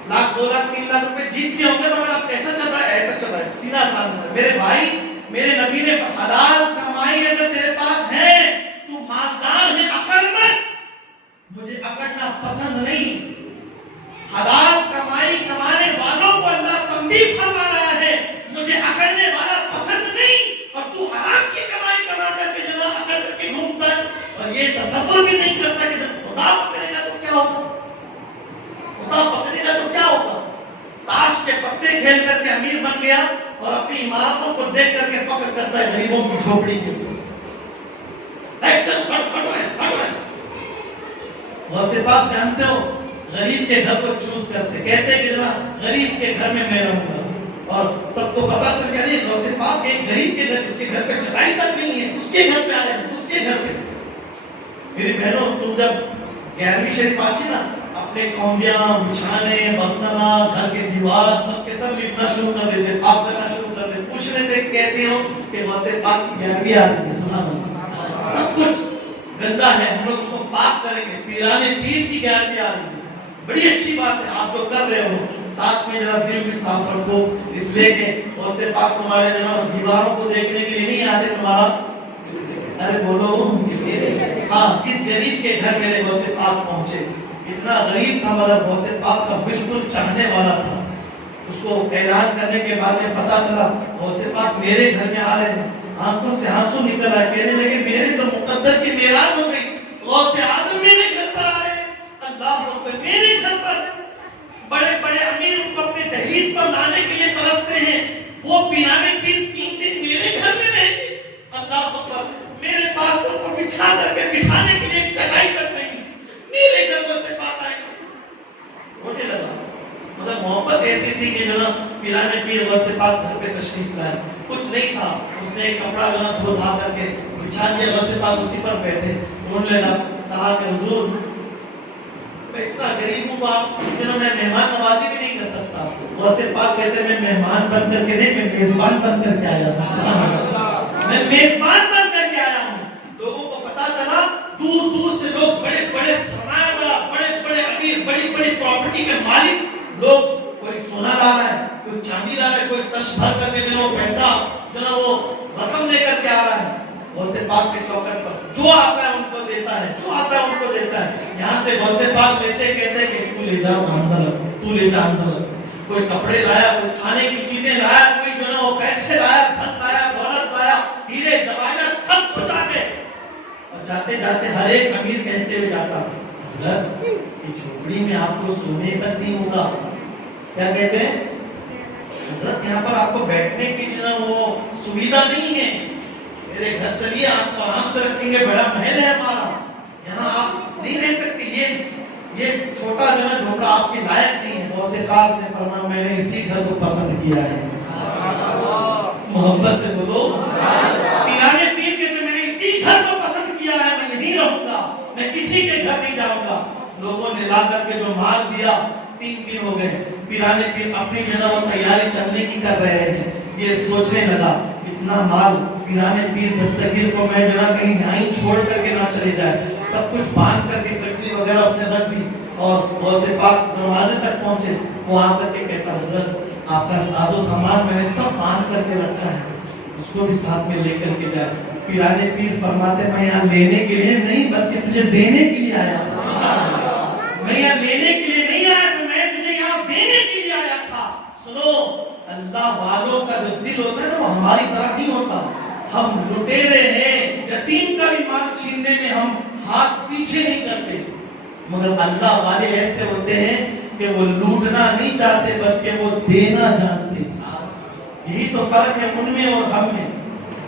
لاکھ 2 لاکھ 3 لاکھ روپے جیت کے ہوں گے, مگر اب کیسا چل رہا ہے؟ ایسا چل رہا ہے, سینہ تان کر. میرے بھائی, میرے نبی نے حلال کمائی اگر تیرے پاس ہے تو مالدار ہے, اکڑ مت. مجھے اکڑنا پسند نہیں. حلال کمائی کمانے والوں کو اللہ تنبیہ فرما رہا ہے, مجھے اکڑنے والا پسند نہیں. اور تو حرام کی کمائی کما کر کے جنا اکڑ کر کے گھومتا ہے اور یہ تصور بھی نہیں کرتا کہ جب خدا پکڑے گا تو کیا ہوگا. خدا پکڑے گا تو کیا ہوگا. تاش کے پتے کھیل کر کے امیر بن گیا اور اپنی عمارتوں کو دیکھ کر کے فخر کرتا ہے غریبوں کی جھوپڑی کے اوپر. غوث پاک جانتے ہو غریب کے گھر کو چوز کرتے, کہتے کہ جناب غریب کے گھر میں رہوں گا. اور سب کو پتا چل گیا نہیں, غوث پاک ایک غریب کے گھر جس کے گھر پہ چٹائی تک نہیں ہے اس کے گھر پہ آئے, اس کے گھر پہ. میری بہنوں, تم جب 11ویں شریف آتی نا, اپنے کومبیاں بچھانے, برتنا, گھر کے دیوار سب کے سب لپنا شروع کر دیتے, پاک کرنا شروع کر دیتے. پوچھنے سے کہتے ہو کہ غوث پاک کی 11ویں آ رہی ہے. سبحان اللہ, سب کچھ گندا ہے, ہم لوگ اس کو پاک کریں گے. پیرانے پیر کی 11ویں آ رہی ہے, بڑی اچھی بات ہے. آپ جو کر رہے ہو ساتھ میں ذرا دل بھی صاف رکھو, اس لیے کہ غوث پاک تمہارے جناب دیواروں کو دیکھنے کے لیے نہیں آتے, تمہارا ارے بولو ہاں اس غریب کے گھر میرے غوث پاک پہنچے. اتنا غریب تھا مگر غوث پاک کا بالکل چاہنے والا تھا. اس کو اعلان کرنے کے بعد میں پتا چلا غوث پاک میرے گھر میں آ رہے ہیں. آنکھوں سے آنسو نکل آئے, کہنے لگے میرے تو مقدر کی معراج ہو گئی, غوث اعظم میرے گھر پر آ رہے ہیں. اللہ اکبر, میرے گھر پر بڑے بڑے امیر ان کو اپنے دہلیز پر لانے کے لیے ترستے ہیں, وہ پیرانے پیر 3 دن میرے گھر میں رہیں گے. اللہ اکبر, میرے پاس تو کو بچھا کر کے بٹھانے کے لیے ایک چٹائی تک نہیں, میرے گھر کو سے پاک آئے. رونے لگا, مگر محبت ایسی تھی کہ جو نا پیرانے پیر غوث پاک گھر پہ تشریف لائے. کچھ نہیں تھا, اس نے ایک کپڑا جو نا دھو دھا کر کے بچھا دیا, غوث پاک اسی پر بیٹھے. رونے لگا, کہا کہ حضور میں اتنا غریب ہوں, آپ میں مہمان نوازی بھی نہیں کر سکتا. غوث پاک کہتے ہیں میں مہمان بن کر کے نہیں, میں میزبان بن کر کے آیا ہوں. میں میزبان بن کر کے آیا ہوں. لوگوں کو پتا چلا, دور دور سے لوگ, بڑے بڑے سرمایہ دار, بڑے بڑے امیر, بڑی بڑی پراپرٹی کے مالک لوگ, کوئی سونا لا رہا ہے, کوئی چاندی لا رہا ہے, کوئی تش بھر کر کے وہ پیسہ جو نا وہ رقم لے کر کے آ رہا ہے. غوث پاک کے چوکٹ پر جو آتا ہے ان کو دیتا ہے, جو آتا ہے ان کو دیتا ہے. یہاں سے غوث پاک لیتے کہتے کہ تو لے جاؤ اندر رکھتے, تو لے جا اندر رکھتے. کوئی کپڑے لایا, کوئی کھانے کی چیزیں لایا, کوئی جو نا وہ پیسے لایا, دھن لایا, دولت لایا, ہیرے جواہرات سب کچھ آتے. اور جاتے جاتے ہر ایک امیر کہتے ہوئے جاتا, حضرت یہ جھوپڑی میں آپ کو سونے تک نہیں ہوگا. کیا کہتے ہیں؟ حضرت یہاں پر آپ کو بیٹھنے کی جو ہے وہ سویدھا نہیں ہے. میرے گھر چلیے, آپ کو آرام سے رکھیں گے, بڑا محل ہے ہمارا, یہاں آپ نہیں رہ سکتی. یہ چھوٹا جو ہے جھوپڑا آپ کے لائق نہیں ہے. غوث پاک نے فرمایا میں نے اسی گھر کو پسند کیا ہے. محبت سے بولو. پیرانے پیر کہتے میں نے اسی گھر کو پسند کیا ہے, میں یہیں رہوں گا, میں کسی کے گھر نہیں جاؤں گا. لوگوں نے لا کر کے جو مال دیا 3 دن ہو گئے, پیرانے پیر اپنی جو ہے وہ تیاری چلنے کی کر رہے ہیں. یہ سوچنے لگا اتنا مال پیرانے پیر دستگیر کو میں جو ہے کہیں یہیں چھوڑ کر کے نہ چلے جائے. سب کچھ باندھ کر کے پٹری وغیرہ اس نے رکھ دی اور غوث پاک دروازے تک پہنچے. وہ آ کر کے کہتا حضرت آپ کا ساز و سامان میں نے سب باندھ کر کے رکھا ہے, اس کو بھی ساتھ میں لے کر کے جائے. پیرانے پیر فرماتے میں یہاں لینے کے لیے نہیں بلکہ تجھے دینے کے لیے آیا تھا. میں یہاں لینے کے لیے نہیں آیا تو میں تجھے یہاں دینے کے لیے آیا تھا. سنو, اللہ والوں کا جو دل ہوتا ہے نا وہ ہماری طرح نہیں ہوتا. ہم لٹیرے ہیں, یتیم کا بھی مال چھیننے میں ہم ہاتھ پیچھے نہیں کرتے, مگر اللہ والے ایسے ہوتے ہیں کہ وہ لوٹنا نہیں چاہتے بلکہ وہ دینا جانتے. یہی تو فرق ہے ان میں اور ہم میں.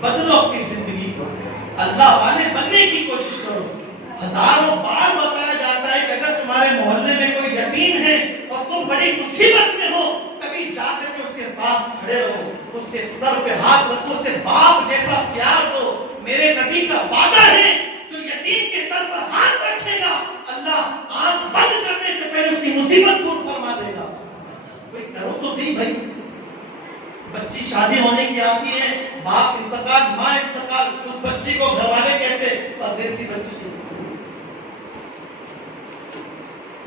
بدلو اپنی زندگی کو, اللہ والے بننے کی کوشش کرو. ہزاروں بار بتایا جاتا ہے کہ اگر تمہارے محلے میں کوئی یتیم ہے اور تم بڑی مصیبت میں ہو, کبھی جا کر کے اس کے پاس کھڑے رہو, اس کے سر پہ ہاتھ رکھو, اسے باپ جیسا پیار دو. میرے نبی کا وعدہ ہے جو یتیم کے سر پر ہاتھ رکھے گا اللہ آنکھ بند کرنے سے پہلے اس کی مصیبت دور فرما دے گا. کوئی کرو تو صحیح بھائی. بچی شادی ہونے کی آتی ہے, باپ انتقال, ماں انتقال, اس بچی کو گھر والے کہتے پردیسی بچی,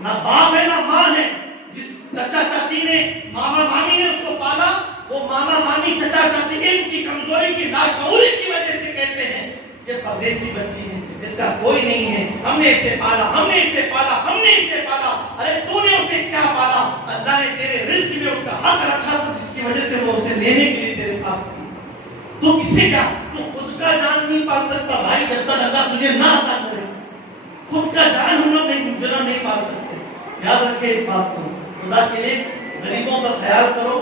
نہ باپ ہے نہ ماں ہے. جس چچا چاچی نے ماما مامی نے اس کو پالا, وہ ماما مامی چچا چاچی نے ان کی کمزوری کی لاشعوری کی وجہ سے کہتے ہیں یہ پردیسی بچی ہے, اس کا کوئی نہیں ہے, ہم نے اسے پالا, ہم نے اسے پالا, ہم نے اسے پالا. ارے تو نے اسے کیا پالا؟ اللہ نے تیرے رزق میں اس کا حق رکھا تھا جس کی وجہ سے وہ اسے لینے کے لیے تیرے پاس تھی. تو کسے کیا, تو خود کا جان نہیں پال سکتا بھائی جب تک اللہ تجھے نہ عطا کرے. خود کا جان ہم لوگ نہیں پال سکتے. یاد رکھے اس بات کو. خدا کے لیے غریبوں کا خیال کرو,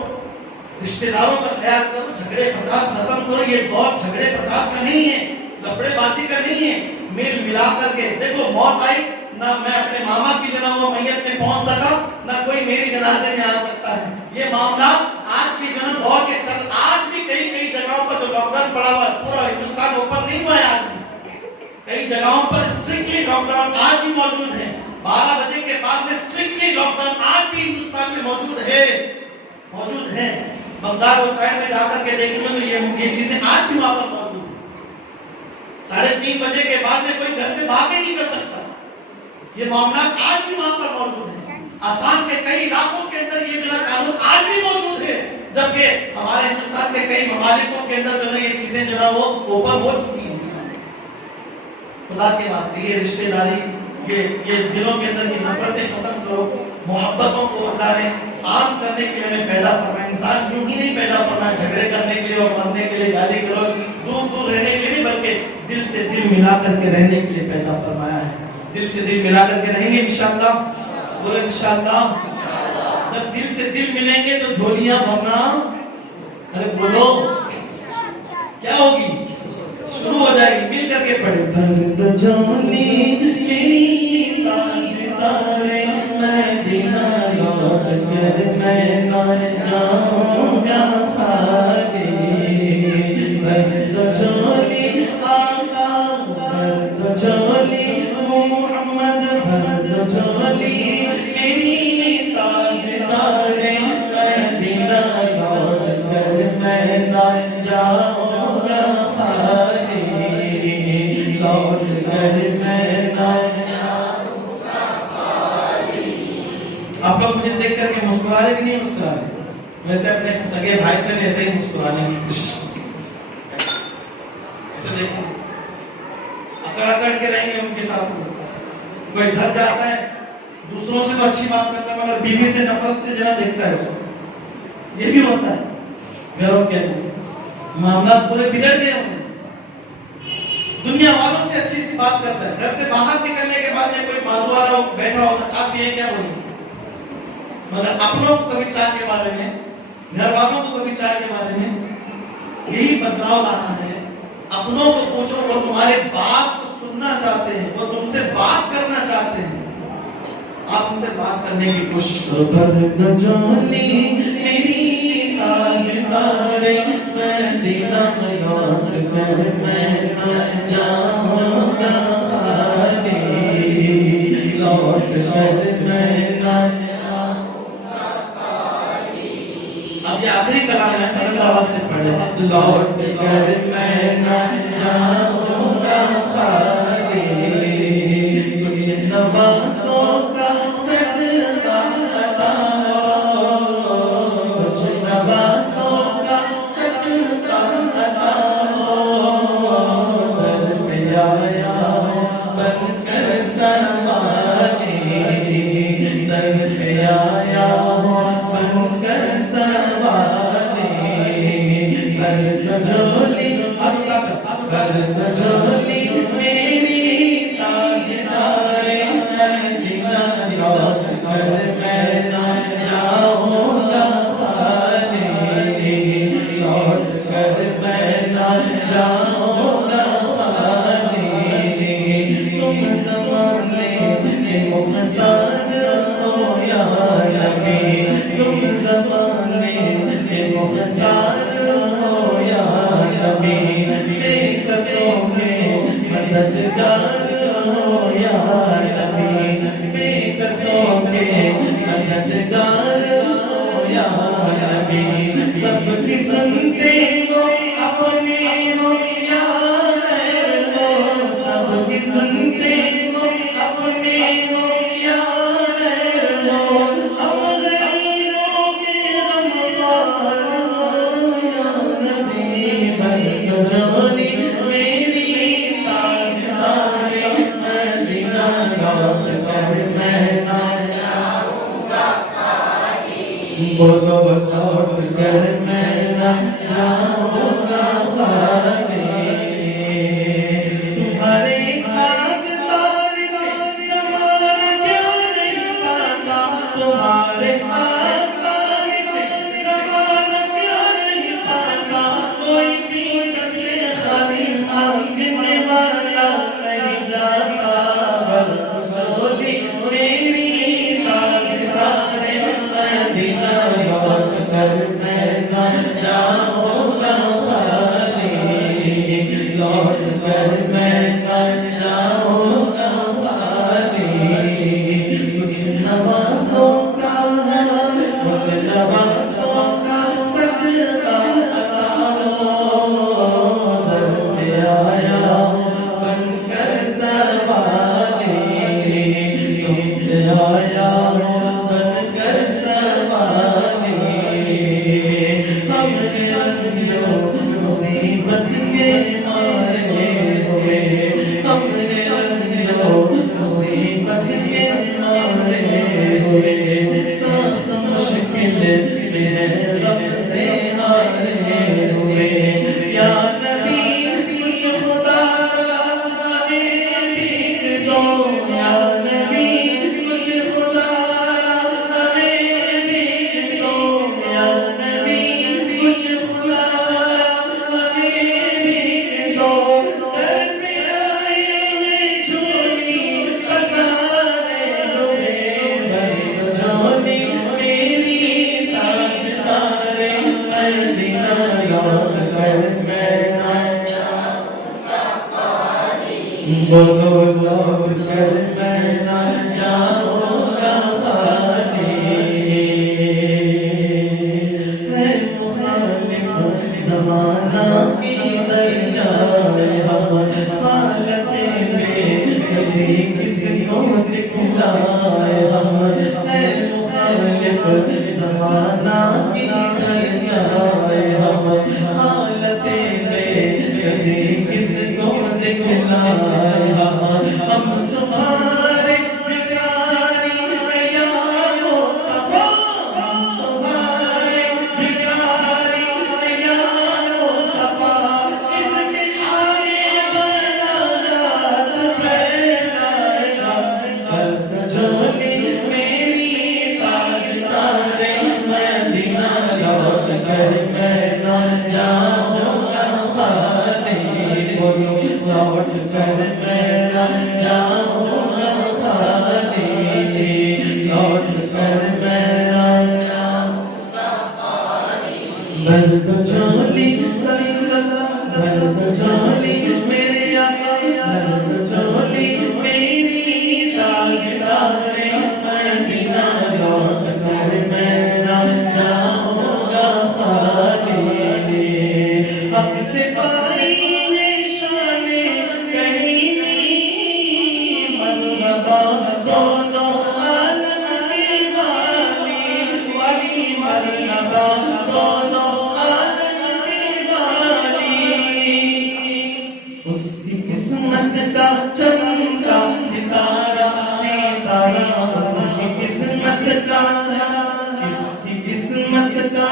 رشتہ داروں کا خیال کرو, جھگڑے فساد ختم کرو. یہ دور جھگڑے فساد کا نہیں ہے, لفڑے بازی کا نہیں ہے. مل ملا کر کے دیکھو, موت آئی نہ میں اپنے ماما کی جو وہ میت میں پہنچ سکا, نہ کوئی میری جنازے میں آ سکتا ہے. یہ معاملات آج کی جو دور کے چل, آج بھی کئی جگہوں پر جو لاک ڈاؤن پڑا ہوا ہے, پورا ہندوستان اوپر نہیں ہوا ہے. آج بھی کئی جگہوں پر اسٹرکٹلی لاک ڈاؤن آج بھی موجود ہے. 12 بجے کے بعد میں اسٹرکٹلی لاک ڈاؤن آج بھی ہندوستان میں موجود ہے. بنگال اور سائڈ میں جا کر کے دیکھیں گے تو یہ چیزیں آج بھی وہاں پر موجود ہیں. 3:30 بجے کے بعد میں کوئی گھر سے باہر نہیں نکل سکتا. یہ معاملات آج بھی وہاں پر موجود ہیں. آسام کے کئی علاقوں کے اندر یہ جو قانون آج بھی موجود ہے, جبکہ ہمارے ہندوستان کے کئی ممالکوں کے اندر جو ہے یہ چیزیں جو ہے وہ اوپر ہو چکی ہیں. خدا کے واسطے یہ رشتہ داری, یہ دلوں کے اندر کی نفرتیں ختم کرو. محبتوں کو اللہ نے عام کرنے کے لیے ہمیں پیدا فرمایا. انسان یوں ہی نہیں پیدا فرمایا جھگڑے کرنے کے لیے اور مرنے کے لیے, گالی گلوچ, دور دور رہنے کے لیے, بلکہ دل سے دل ملا کر کے رہنے کے لیے پیدا فرمایا ہے. دل سے دل ملا کر کے رہیں گے انشاءاللہ. بولو انشاءاللہ. جب دل سے دل ملیں گے تو جھولیاں بھرنا, ارے بولو کیا ہوگی, شروع ہو جائے گی. مل کر کے پڑھے. درد جھولی میری تاجدارے مدینہ لوٹ کر میں نہ جاؤں گا خالی. درد جھولی آقا, درد جھولی محمد, درد جھولی میری تاجدارے مدینہ لوٹ کر میں نہ جاؤں گا خالی. لوٹ کر میں نہ جاؤں گا خالی. آپ لوگ مجھے دیکھ کر کے مسکرا رہے کہ نہیں مسکرا رہے؟ ویسے اپنے سگے بھائی سے ویسے ہی مسکرانے کی کوشش کریں. ایسے دیکھیں, اکڑ کے رہیں گے ان کے ساتھ. کوئی گھر جاتا ہے دوسروں سے تو اچھی بات کرتا ہے مگر بیوی سے نفرت سے جنا دیکھتا ہے اس کو. یہ بھی ہوتا ہے گھروں کے اندر. معاملات پورے بگڑ گئے ہوں. دنیا والوں سے اچھی سی بات کرتا ہے, گھر سے باہر نکلنے کے بعد کوئی بازو والا بیٹھا ہوگا, چائے پیے کیا بولیں, مگر اپنوں کو کبھی چائے کے بارے میں گھر والوں کو کبھی چائے کے بارے میں یہی بدلاؤ لانا ہے. اپنوں کو پوچھو، وہ تمہارے بات کو سننا چاہتے ہیں، وہ تم سے بات کرنا چاہتے ہیں. آپ ان سے بات کرنے کی کوشش کرو. برگجولی میری تاجدارے مدینہ یاد کر میں نہ جاؤں گا خالی، لوٹ کر میں نہ جاؤں گا خالی. اب یہ آخری کلام ہے، فرد آواز سے پڑھے. لوٹ کر میں نہ جاؤں گا خالی، کچھ نوازوں کا صدقہ عطا ہو، کچھ نوازوں کا صدقہ عطا ہو. در پہ آیا بن کر سرمانے، در پہ آیا بن کر سرمانے. برگجولی برگجولی میری تاجدارے مدینہ یاد کر میں نہ جاؤں گا خالی، لوٹ کر میں نہ جاؤں گا خالی. تم زمانے کے مختار ہو یا نبی، تم زمانے کے مختار ہو یا نبی، بے کسوں کے مددگار ہو یا نبی، بے کسوں کے مددگار ہو یا نبی. سب کی سنتے ہو اپنے ہو یا غیر ہو، سب کی سنتے ہو اپنے ہو یا غیر ہو. ہم غیروں کے غمخوار ہو یا نبی. برگجولی میری تاجدارے مدینہ یاد کر میں نہ جاؤں گا خالی. بولو لوٹ کر میں نہ جاؤں گا خالی. تمہارے آستار سے زمانہ کیا نہیں پاتا، تمہارے آستار سے زمانہ کیا نہیں پاتا. کوئی پیٹ سے خالی مانگنے والا نہیں جاتا. برگجولی میری تاجدارے مدینہ یاد کر میں نہ جاؤں گا خالی، لوٹ کر میں نہ جاؤں گا خالی. کچھ نوازوں کا کچھ نوازوں کا صدقہ عطا ہو. در پہ آیا بن کر سرمانے، تم پہ آیا بن کر سرمانے. ہم ہیں جو مصیبت کے مارے ہوئے، ہم ہیں جو مصیبت کے مارے ہوئے. سخت مشکل میں غم سے ہارے ہوئے. یا نبی کچھ خدا ہمیں بھی دو، یا نبی کچھ خدا ہمیں بھی دو، یا نبی کچھ خدا ہمیں بھی دو. در پہ آئے ہیں جھولی پسانے ہوئے. برگجولی میری تاجدارے مدینہ یاد کر میں نہ جاؤں گا خالی. بولو لوٹ کر میں نہ جاؤں گا خالی. ہے مخالف زمانہ کی در جائے ہم، حالتیں بے کسی کس کو دکھلائے ہم. ہے مخالف زمانہ کی در جائے ہم، حالتیں بے کسی کس کو دکھلائے ہم. ہم تمہارے بھکاری ہیں یا مصطفیٰ، ہم تمہارے بھکاری ہیں یا مصطفیٰ. اس کے آگے بنایات پھیلائے گا. برگجولی میری تاجدارے مدینہ یاد لوٹ کر میں نہ جاؤں گا خالی، لوٹ کر میں نہ جاؤں گا خالی۔ بھر دو جھولی صلی اللہ بھر دو جھولی میرے آقا، بھر دو جھولی میری تاجدار مدینہ، لوٹ کر میں نہ جاؤں گا خالی۔ حق سے پائی ہے شان کریمی، مرحبا دونوں عالم کے والی، والی مرحبا دونوں عالم کے والی۔ اس کی قسمت کا چمکا ستارہ، ستارہ اس کی قسمت کا، اس کی قسمت کا،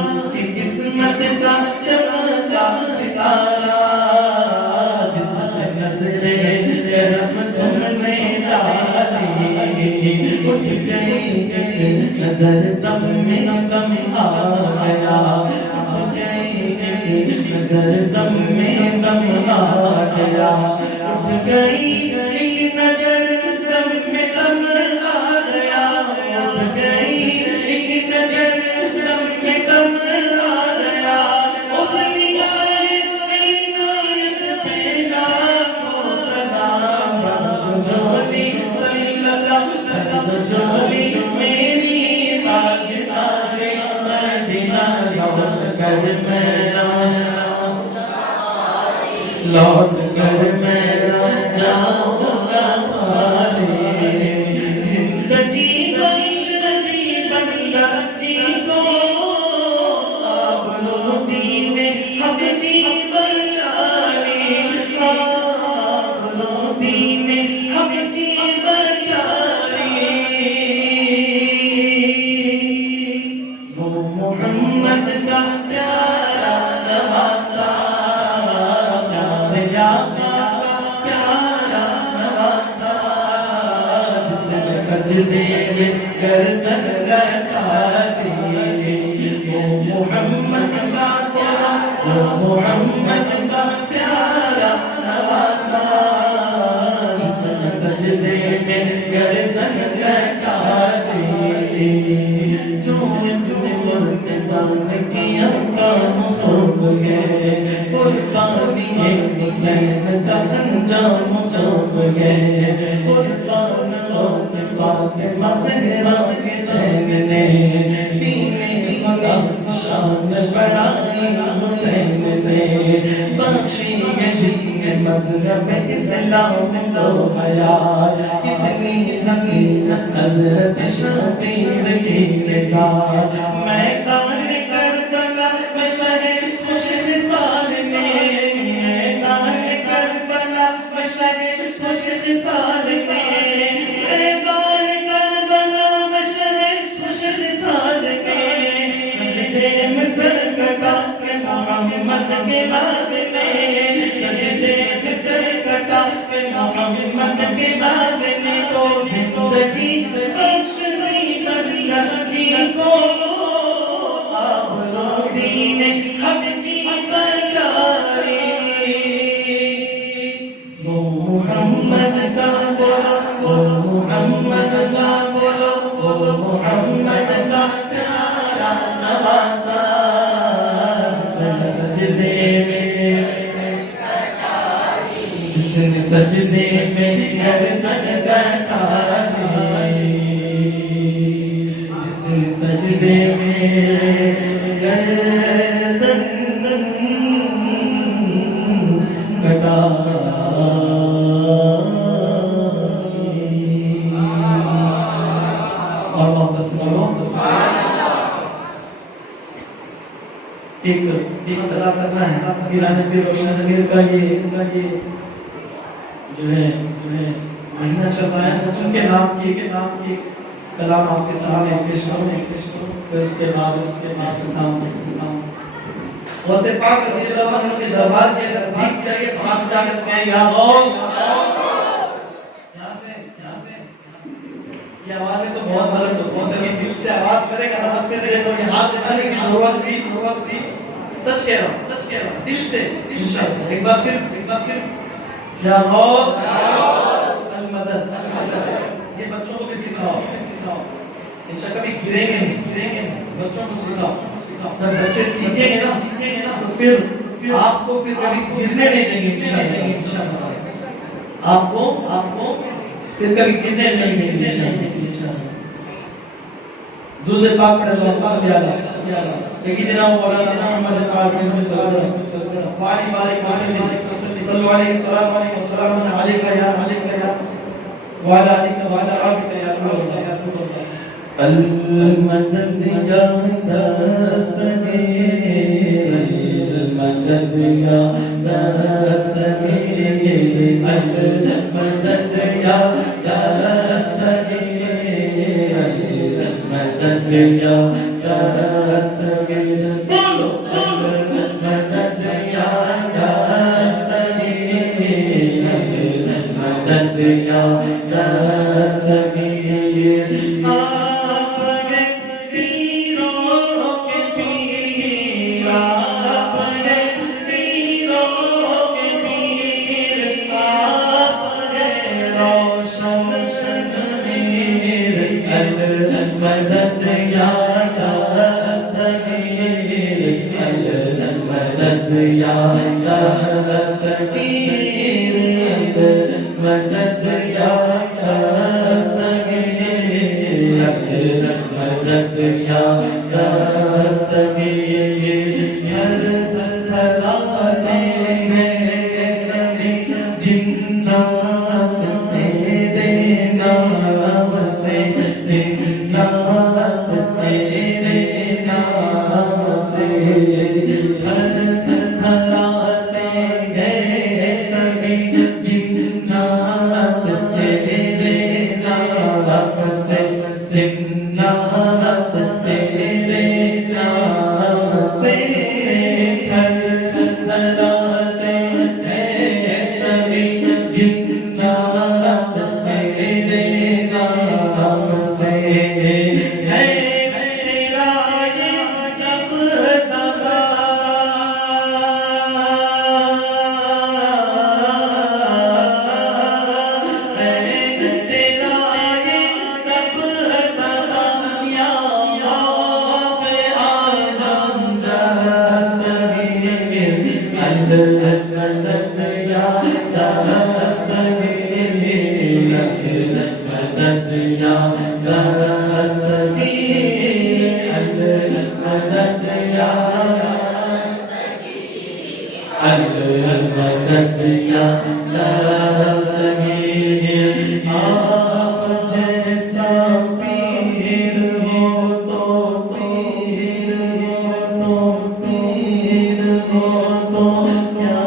اس کی قسمت کا چمکا ستارہ، جس نسل کرم تم نے ڈالی، اٹھ گئی نظر دم میں دم آ گیا، اٹھ گئی نظر دم میں دم آ گیا، اٹھ گئی ایک نظر دم میں دم آ گیا، اٹھ گئی ایک نظر دم میں دم آ گیا۔ اس نگار عنایت پہ لاکھوں سلام، بھر دو جھولی صلی اللہ بھر دو جھولی میری تاجدار مدینہ، لوٹ کر میں نہ لوٹ کر میں نہ جاؤں گا خالی۔ زندگی بخشنی بندگی کو، آپ لو دین حق کی بچالی، آپ لو دین حق کی بچالی۔ وہ محمد کا پیارا نواسا، پیارے آقا کا پیارا نواسا، جس نے سجدے میں گردن لٹا دی، وہ محمد کا تیرا، وہ محمد کا پیارا نواسا، جس نے سجدے میں گردن لٹا دی۔ جو مرتضیٰ نے کیا کام خوب ہے، قربانی حسین کا انجام خوب ہے، قربان ہو کے فاطمہ زہرا کے چین نے، دین خدا شان بڑھائی حسین سے، بخشی ہے جس نے مذہب اسلام کو حیات، اتنی حسین حضرت شبیر کی لذات، میدان کربلا میں شہر خوش خصال میں، میدان کربلا میں شہر خوش خصال میں، میدان کربلا میں شہر خوش خصال میں، سجدے میں سر کٹا کے محمد کے بعد میں، سجدے میں سر کٹا کے محمد کے بعد میں، تو زندگی بخشنی بندگی کو، آپ لو دین حق کی بچالی۔ وہ محمد کا بولا، وہ محمد کا بولو، وہ محمد کا پیارا نواسا، سجدے میں جس نے سجدے میں گردن کٹا دی، جس نے سجدے میں گردن کٹا دی۔ اور واپس ایک ادا کرنا ہے پیران پیر روشن ضمیر کا یہ جو ہے مہینہ چل رہا ہے، ان کے نام کی کلام آپ کے سامنے پیش کروں، پھر اس کے بعد ختم۔ غوث پاک رضی اللہ عنہ کے دربار کی اگر بھیک چاہیے تو آپ جا کے کہیں یا غوث، یہاں سے یہ آوازیں تو بہت بلند ہو، بہت دل سے آواز کرے گا، نماز کرے گا، یہ ہاتھ اٹھانے کی ضرورت بھی سچ کہہ رہا ہوں دل سے انشاءاللہ. ایک بار پھر یا غوث المدد. یہ بچوں کو بھی سکھاؤ انشاءاللہ. کبھی گریں گے نہیں. بچوں کو سکھاؤ. جب بچے سیکھیں گے نا تو پھر آپ کو پھر کبھی گرنے نہیں دیں گے انشاءاللہ. آپ کو پھر کبھی گرنے نہیں دیں گے انشاءاللہ. درود پاک پڑھ اللهم صل علی سیدنا مولانا محمد وعلى بارك وسلم صلوا عليه الصلاه والسلام عليك يا وعلى آلك وعلى آبك يا نور الله. المدد يا دستگیر المدد يا دستگیر المدد يا دستگیر المدد يا دستگیر. بولو المدد يا دستگیر المدد يا دستگیر. المدد يا دستگیر المدد يا دستگیر المدد يا دستگیر المدد يا دستگیر. ہر دھڑکتے ہیں سبھی جن جات تیرے نام سے جن جات تیرے نام سے. ہر دھڑکتے ہیں سبھی جن جات تیرے نام سے جن جات تیرے نام سے. ہر دھڑکتے ہیں سبھی جن جات تیرے نام سے. ہے تیرا یہ جب دبا ہے تیرا یہ جب دبا یا غوث اعظم دستگیر المدد یا دستگیر المدد یا دستگیر المدد یا المدد یا دستگیر. آپ جیسا پیر ہو تو پیر ہو تو کیا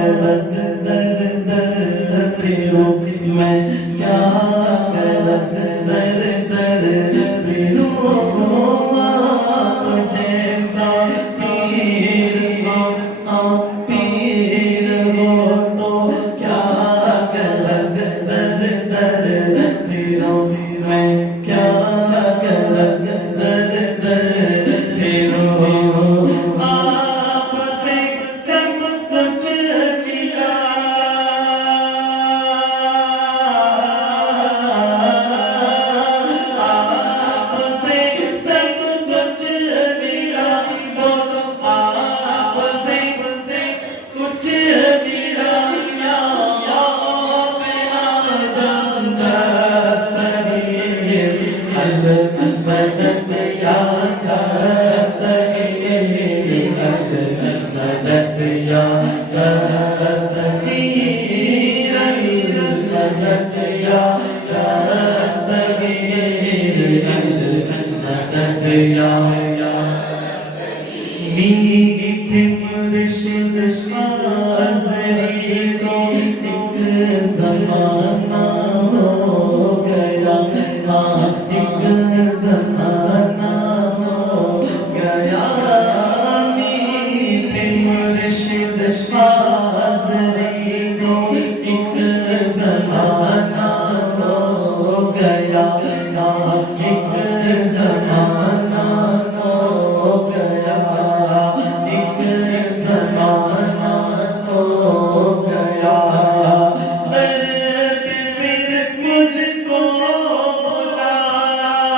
غرض درد پھروں میں کیا غرض درد پھروں. آپ جیسا پیر ہو تو کیا غرض درد پھروں میں کیا غرض درد پھروں. آپ سے سب کچھ چلا آپ سے سب کچھ چلا بولو آپ سے کچھ چلا یا غوث اعظم دستگیر المدد یا دستگیر المدد یا دستگیر المدد یا دستگیر المدد یا میٹھے مرشد حاضری کو ایک زمانہ ہو گیا. ہاں ایک زمانہ ہو گیا. میٹھے مرشد حاضری کو ایک زمانہ ہو گیا. ہاں ایک زمانہ ہو گیا. ایک زمانہ ہو گیا درد پھر مجھ کو لایا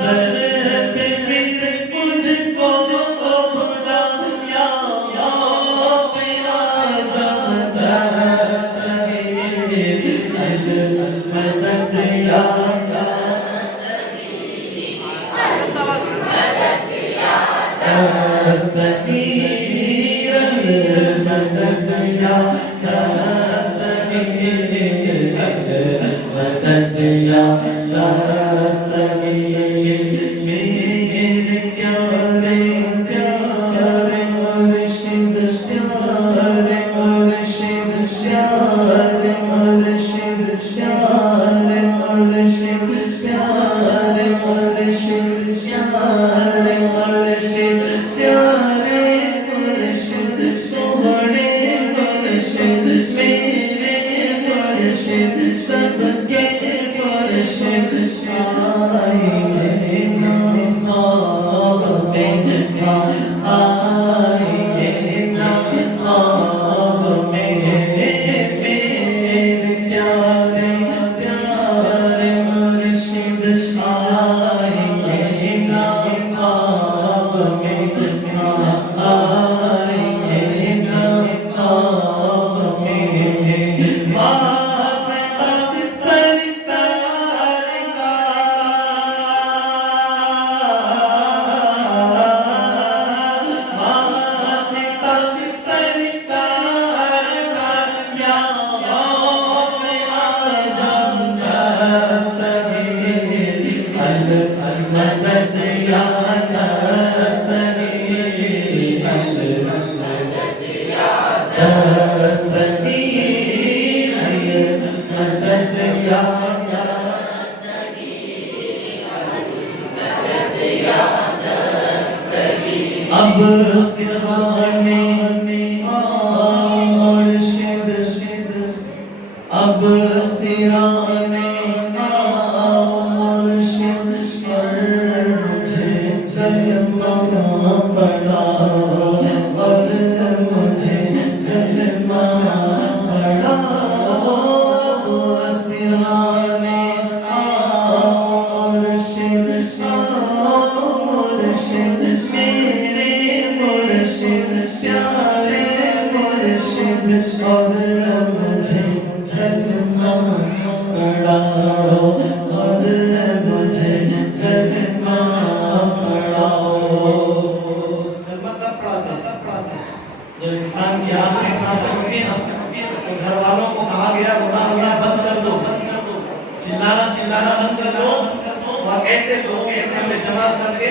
درد پھر مجھ کو لایا یا اعظم دستگیر المدد یا دستگیر المدد یا دستگیر المدد یا دستگیر میرے پیارے پیارے مرشد پیارے مرشد پیارے مرشد پیارے مرشد پیارے مرشد پیارے مرشد پیارے مرشد سوہنے مرشد میرے مرشد سب کے مرشد آئیے نا خواب میں آئیے نا خواب میں میرے پیارے پیارے مرشد آئیے نا خواب میں آئیے نا خواب میں واسطہ سرکار کا واسطہ سرکار کا یا غوث اعظم دستگیر المدد یا دستگیر المدد یا دستگیر المدد یا اب سرحانے مرشد اب سرانے مرشد پر مجھے کلمہ پڑھا اور مجھے کلمہ پڑھا سرانے مرشد مرشد میرے مرشد پیارے مرشد اور مجھے کلمہ پڑھاؤ اور مجھے کلمہ پڑھاؤ کلمہ کب پڑھاتے ہیں جب انسان کی آخری سانسیں ہوتی ہیں تو گھر والوں کو کہا گیا رونا رونا بند کر دو چلانا چلانا بند کر دو اور ایسے لوگ ایسے میں جمع کر کے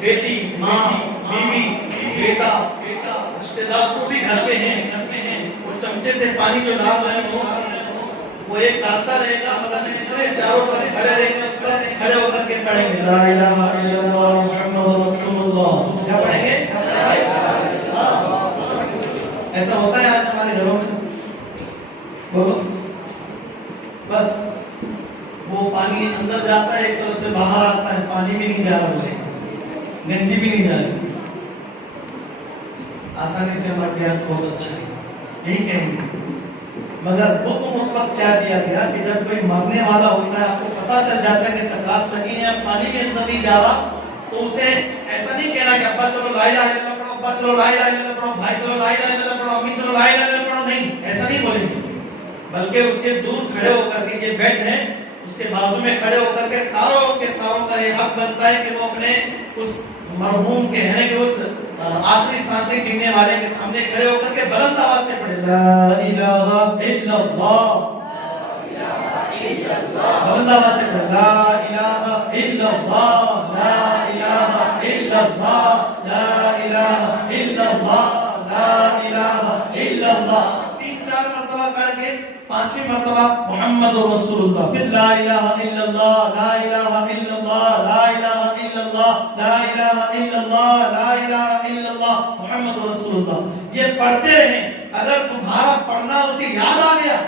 بیٹی ماں بیوی بیٹا رشتے دار وہ بھی گھر پہ ہیں وہ چمچے سے پانی جو لا پانی وہ ایک ڈالتا رہے گا مگر نہیں کرے چاروں طرف کھڑے رہیں گے سب کھڑے ہو کر کے پڑھیں گے لا الہ الا اللہ محمد رسول اللہ کیا پڑھیں گے ایسا ہوتا ہے آج ہمارے گھروں میں بولو بس وہ پانی اندر جاتا ہے ایک طرف سے باہر آتا ہے پانی بھی نہیں جا رہا بولے گنجی بھی نہیں جا رہی آسانی سے ہمارا بیعت بہت اچھا ہے یہی کہیں گے مگر حکم اس وقت کیا دیا گیا کہ جب کوئی مرنے والا ہوتا ہے آپ کو پتا چل جاتا ہے کہ سکرات لگی ہیں پانی بھی اندر نہیں جا رہا تو اسے ایسا نہیں کہنا کہ ابا چلو لا الہ الا اللہ پڑھو ابا چلو لا الہ الا اللہ پڑھو بھائی چلو لا الہ الا اللہ پڑھو امی چلو لا الہ الا اللہ پڑھو نہیں ایسا نہیں بولیں گے بلکہ اس کے دور کھڑے ہو کر کے یہ بیڈ ہیں اس کے بازو میں کھڑے ہو کر کے ساروں کے ساروں کا یہ حق بنتا ہے کہ وہ اپنے اس مرحوم کے یعنی کہ اس آخری سانسیں گننے والے کے سامنے کھڑے ہو کر کے بلند آواز سے پڑھے لا الہ الا اللہ بلند آواز سے پڑھے لا الہ الا اللہ لا الہ الا اللہ لا الہ الا اللہ لا الہ الا اللہ 3-4 مرتبہ کر کے 5ویں مرتبہ محمد رسول اللہ پھر لا الہ الا اللہ لا الہ الا اللہ لا الہ الا اللہ لا الہ الا اللہ لا الہ الا اللہ محمد رسول اللہ یہ پڑھتے رہیں اگر تمہارا پڑھنا اسے یاد آ گیا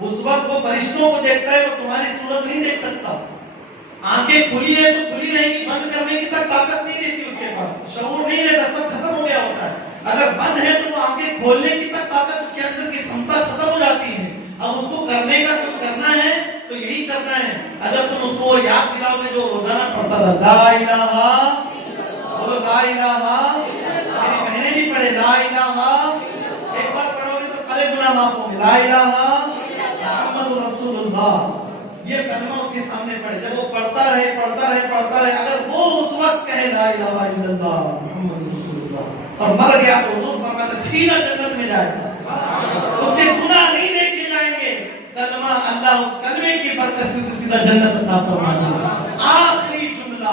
اس وقت وہ فرشتوں کو دیکھتا ہے وہ تمہاری صورت نہیں دیکھ سکتا آنکھیں کھلی ہے تو کھلی رہیں گی، بند کرنے کی تک طاقت نہیں رہتی اس کے پاس، شعور نہیں رہتا، سب ختم ہو گیا ہوتا ہے. اگر بند ہے تو وہ آنکھیں کھولنے کی تک طاقت اس کے اندر کی سمتا ختم ہو جاتی ہے. اب اس کو کرنے کا کچھ کرنا ہے تو یہی کرنا ہے. اگر تم اس کو یاد دلاؤ گے جو روزانہ پڑھتا تھا لا الہ، بولو لا الہ، میری بہنیں بھی پڑھے لا الہ، ایک بار پڑھو گے تو سارے گناہ معاف ہوں گے. لا الہ محمد رسول اللہ، یہ کلمہ اس کے سامنے پڑھے. جب وہ پڑھتا رہے پڑھتا رہے پڑھتا رہے، اگر وہ اس وقت کہے لا الہ الا اللہ محمد رسول اللہ اور مر گیا تو حضور فرماتے سیدھا جنت میں جائے گا، اس کے گناہ نہیں دیکھے جائیں گے. کلمہ اللہ اس کلمے کی برکت سے سیدھا جنت عطا فرما دے. آخری جملہ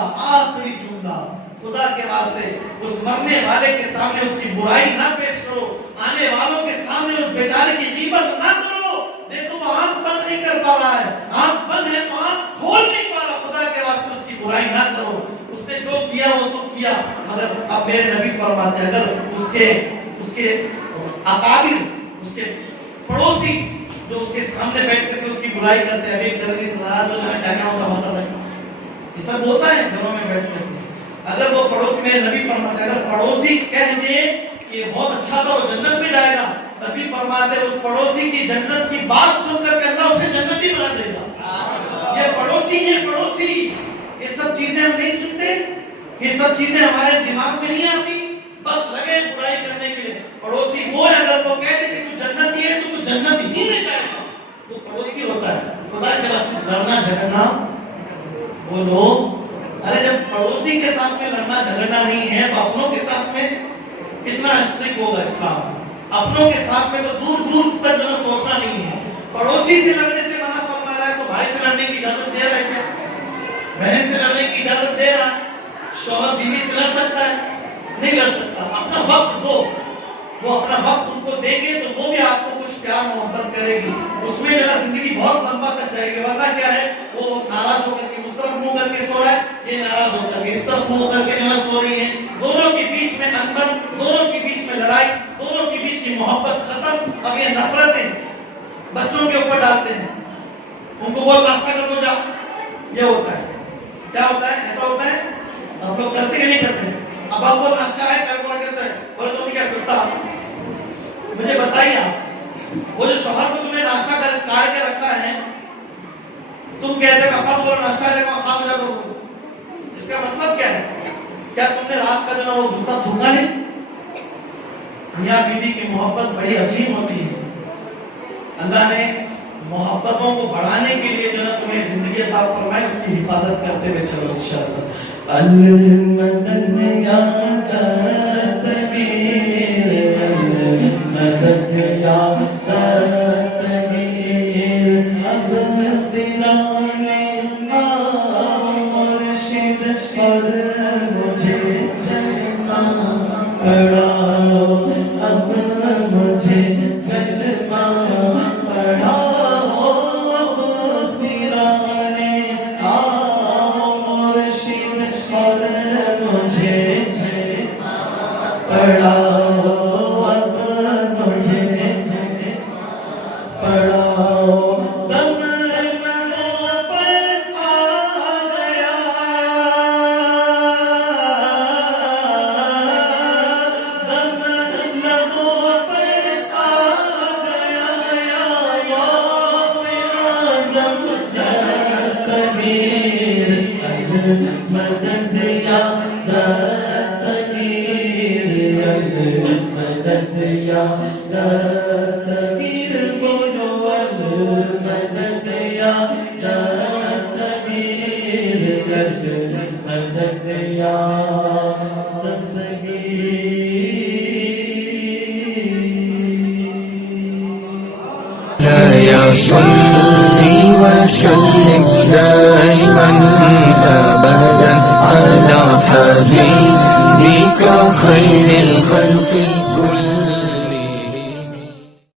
خدا کے واسطے اس مرنے والے کے سامنے اس کی برائی نہ پیش کرو، آنے والوں کے سامنے اس بیچارے کی غیبت نہ کرو. دیکھو وہ آنکھ بند نہیں کر پا رہا ہے، آنکھ بند ہے تو آنکھ کھول نہیں پا رہا. خدا کے واسطے اس کی برائی نہ کرو. اس نے جو کیا وہ سب کیا، مگر اب میرے نبی فرماتے ہیں اگر اس کے اکابر، اس کے پڑوسی جو اس کے سامنے بیٹھ کر کے اس کی برائی کرتے ہیں، ابھی چلنی ناراض ہو جائے کیا ہوتا تھا، یہ سب ہوتا ہے گھروں میں بیٹھ کر کے. اگر وہ پڑوسی، میرے نبی فرماتے ہیں اگر پڑوسی کہہ دے کہ بہت اچھا تھا وہ جنت میں جائے گا، نبی فرماتے ہیں اس پڑوسی کی جنت کی بات سن کر کے اللہ اسے جنتی بنا دے گا. یہ پڑوسی ہے، پڑوسی. یہ سب چیزیں ہم نہیں سنتے، یہ سب چیزیں ہمارے دماغ میں نہیں آتی، بس لگے برائی کرنے کے لیے. پڑوسی وہ ہے، اگر وہ کہہ دے کہ تو جنتی ہے تو جنت ہی میں جائے گا، وہ پڑوسی ہوتا ہے. خدا کے واسطے لڑنا جھگڑنا بولو، ارے جب پڑوسی کے ساتھ میں لڑنا جھگڑنا نہیں ہے تو اپنوں کے ساتھ میں کتنا اسٹرکٹ ہوگا اسلام. اپنوں کے ساتھ میں تو دور دور تک جو سوچنا نہیں ہے. پڑوسی سے لڑنے سے منع فرما رہا ہے تو بھائی سے لڑنے کی اجازت دے رہا ہے کیا؟ بہن سے لڑنے کی اجازت دے رہا ہے؟ شوہر بیوی سے لڑ سکتا ہے؟ نہیں لڑ سکتا. اپنا وقت دو، وہ اپنا وقت ان کو دے گے تو وہ بھی آپ کو کچھ پیار محبت کرے گی. اس میں جو ہے زندگی بہت لمبا تک جائے گی. ورنہ کیا ہے، وہ ناراض ہو کر کے اس طرف منہ کر کے سو رہا ہے، یہ ناراض ہو کر کے اس طرف منہ کر کے جو ہے سو رہی ہے. دونوں کے بیچ میں انبن، دونوں کے بیچ میں لڑائی، دونوں کے بیچ کی محبت ختم. اب یہ نفرتیں بچوں کے اوپر ڈالتے ہیں، ان کو بہت ناشتہ کر دو جاؤ. یہ ہوتا ہے، کیا ہوتا ہے، ایسا ہوتا ہے. آپ لوگ کرتے کہ نہیں کرتے؟ اب آپ کو ناشتہ ہے کر دو کیسے بولے تم نے کیا کرتا؟ مجھے بتائیے آپ، وہ جو شوہر کو تم نے ناشتہ کر کاٹ کے رکھا ہے، تم کہتے کہ اپنا بولو ناشتہ دے گا خام جا کرو، اس کا مطلب کیا ہے؟ کیا تم نے رات کا جو ہے وہ غصہ تھوکا نہیں؟ میاں بیوی کی محبت بڑی عظیم ہوتی ہے. اللہ نے محبتوں کو بڑھانے کے لیے جو ہے تمہیں زندگی عطا فرمائی، اس کی حفاظت کرتے ہوئے چلو انشاءاللہ. المدد یا دستگیر، المدد یا دستگیر، اب سرانے مرشد پر مجھے چلنا پڑا، اب مجھے کلمہ پڑھا. مدد یا دستگیر، مدد یا دستگیر، بولو مدد یا دستگیر، مدد یا دستگیر. يا صلي وسلم دائما أبدا على حبيبك خير الخلق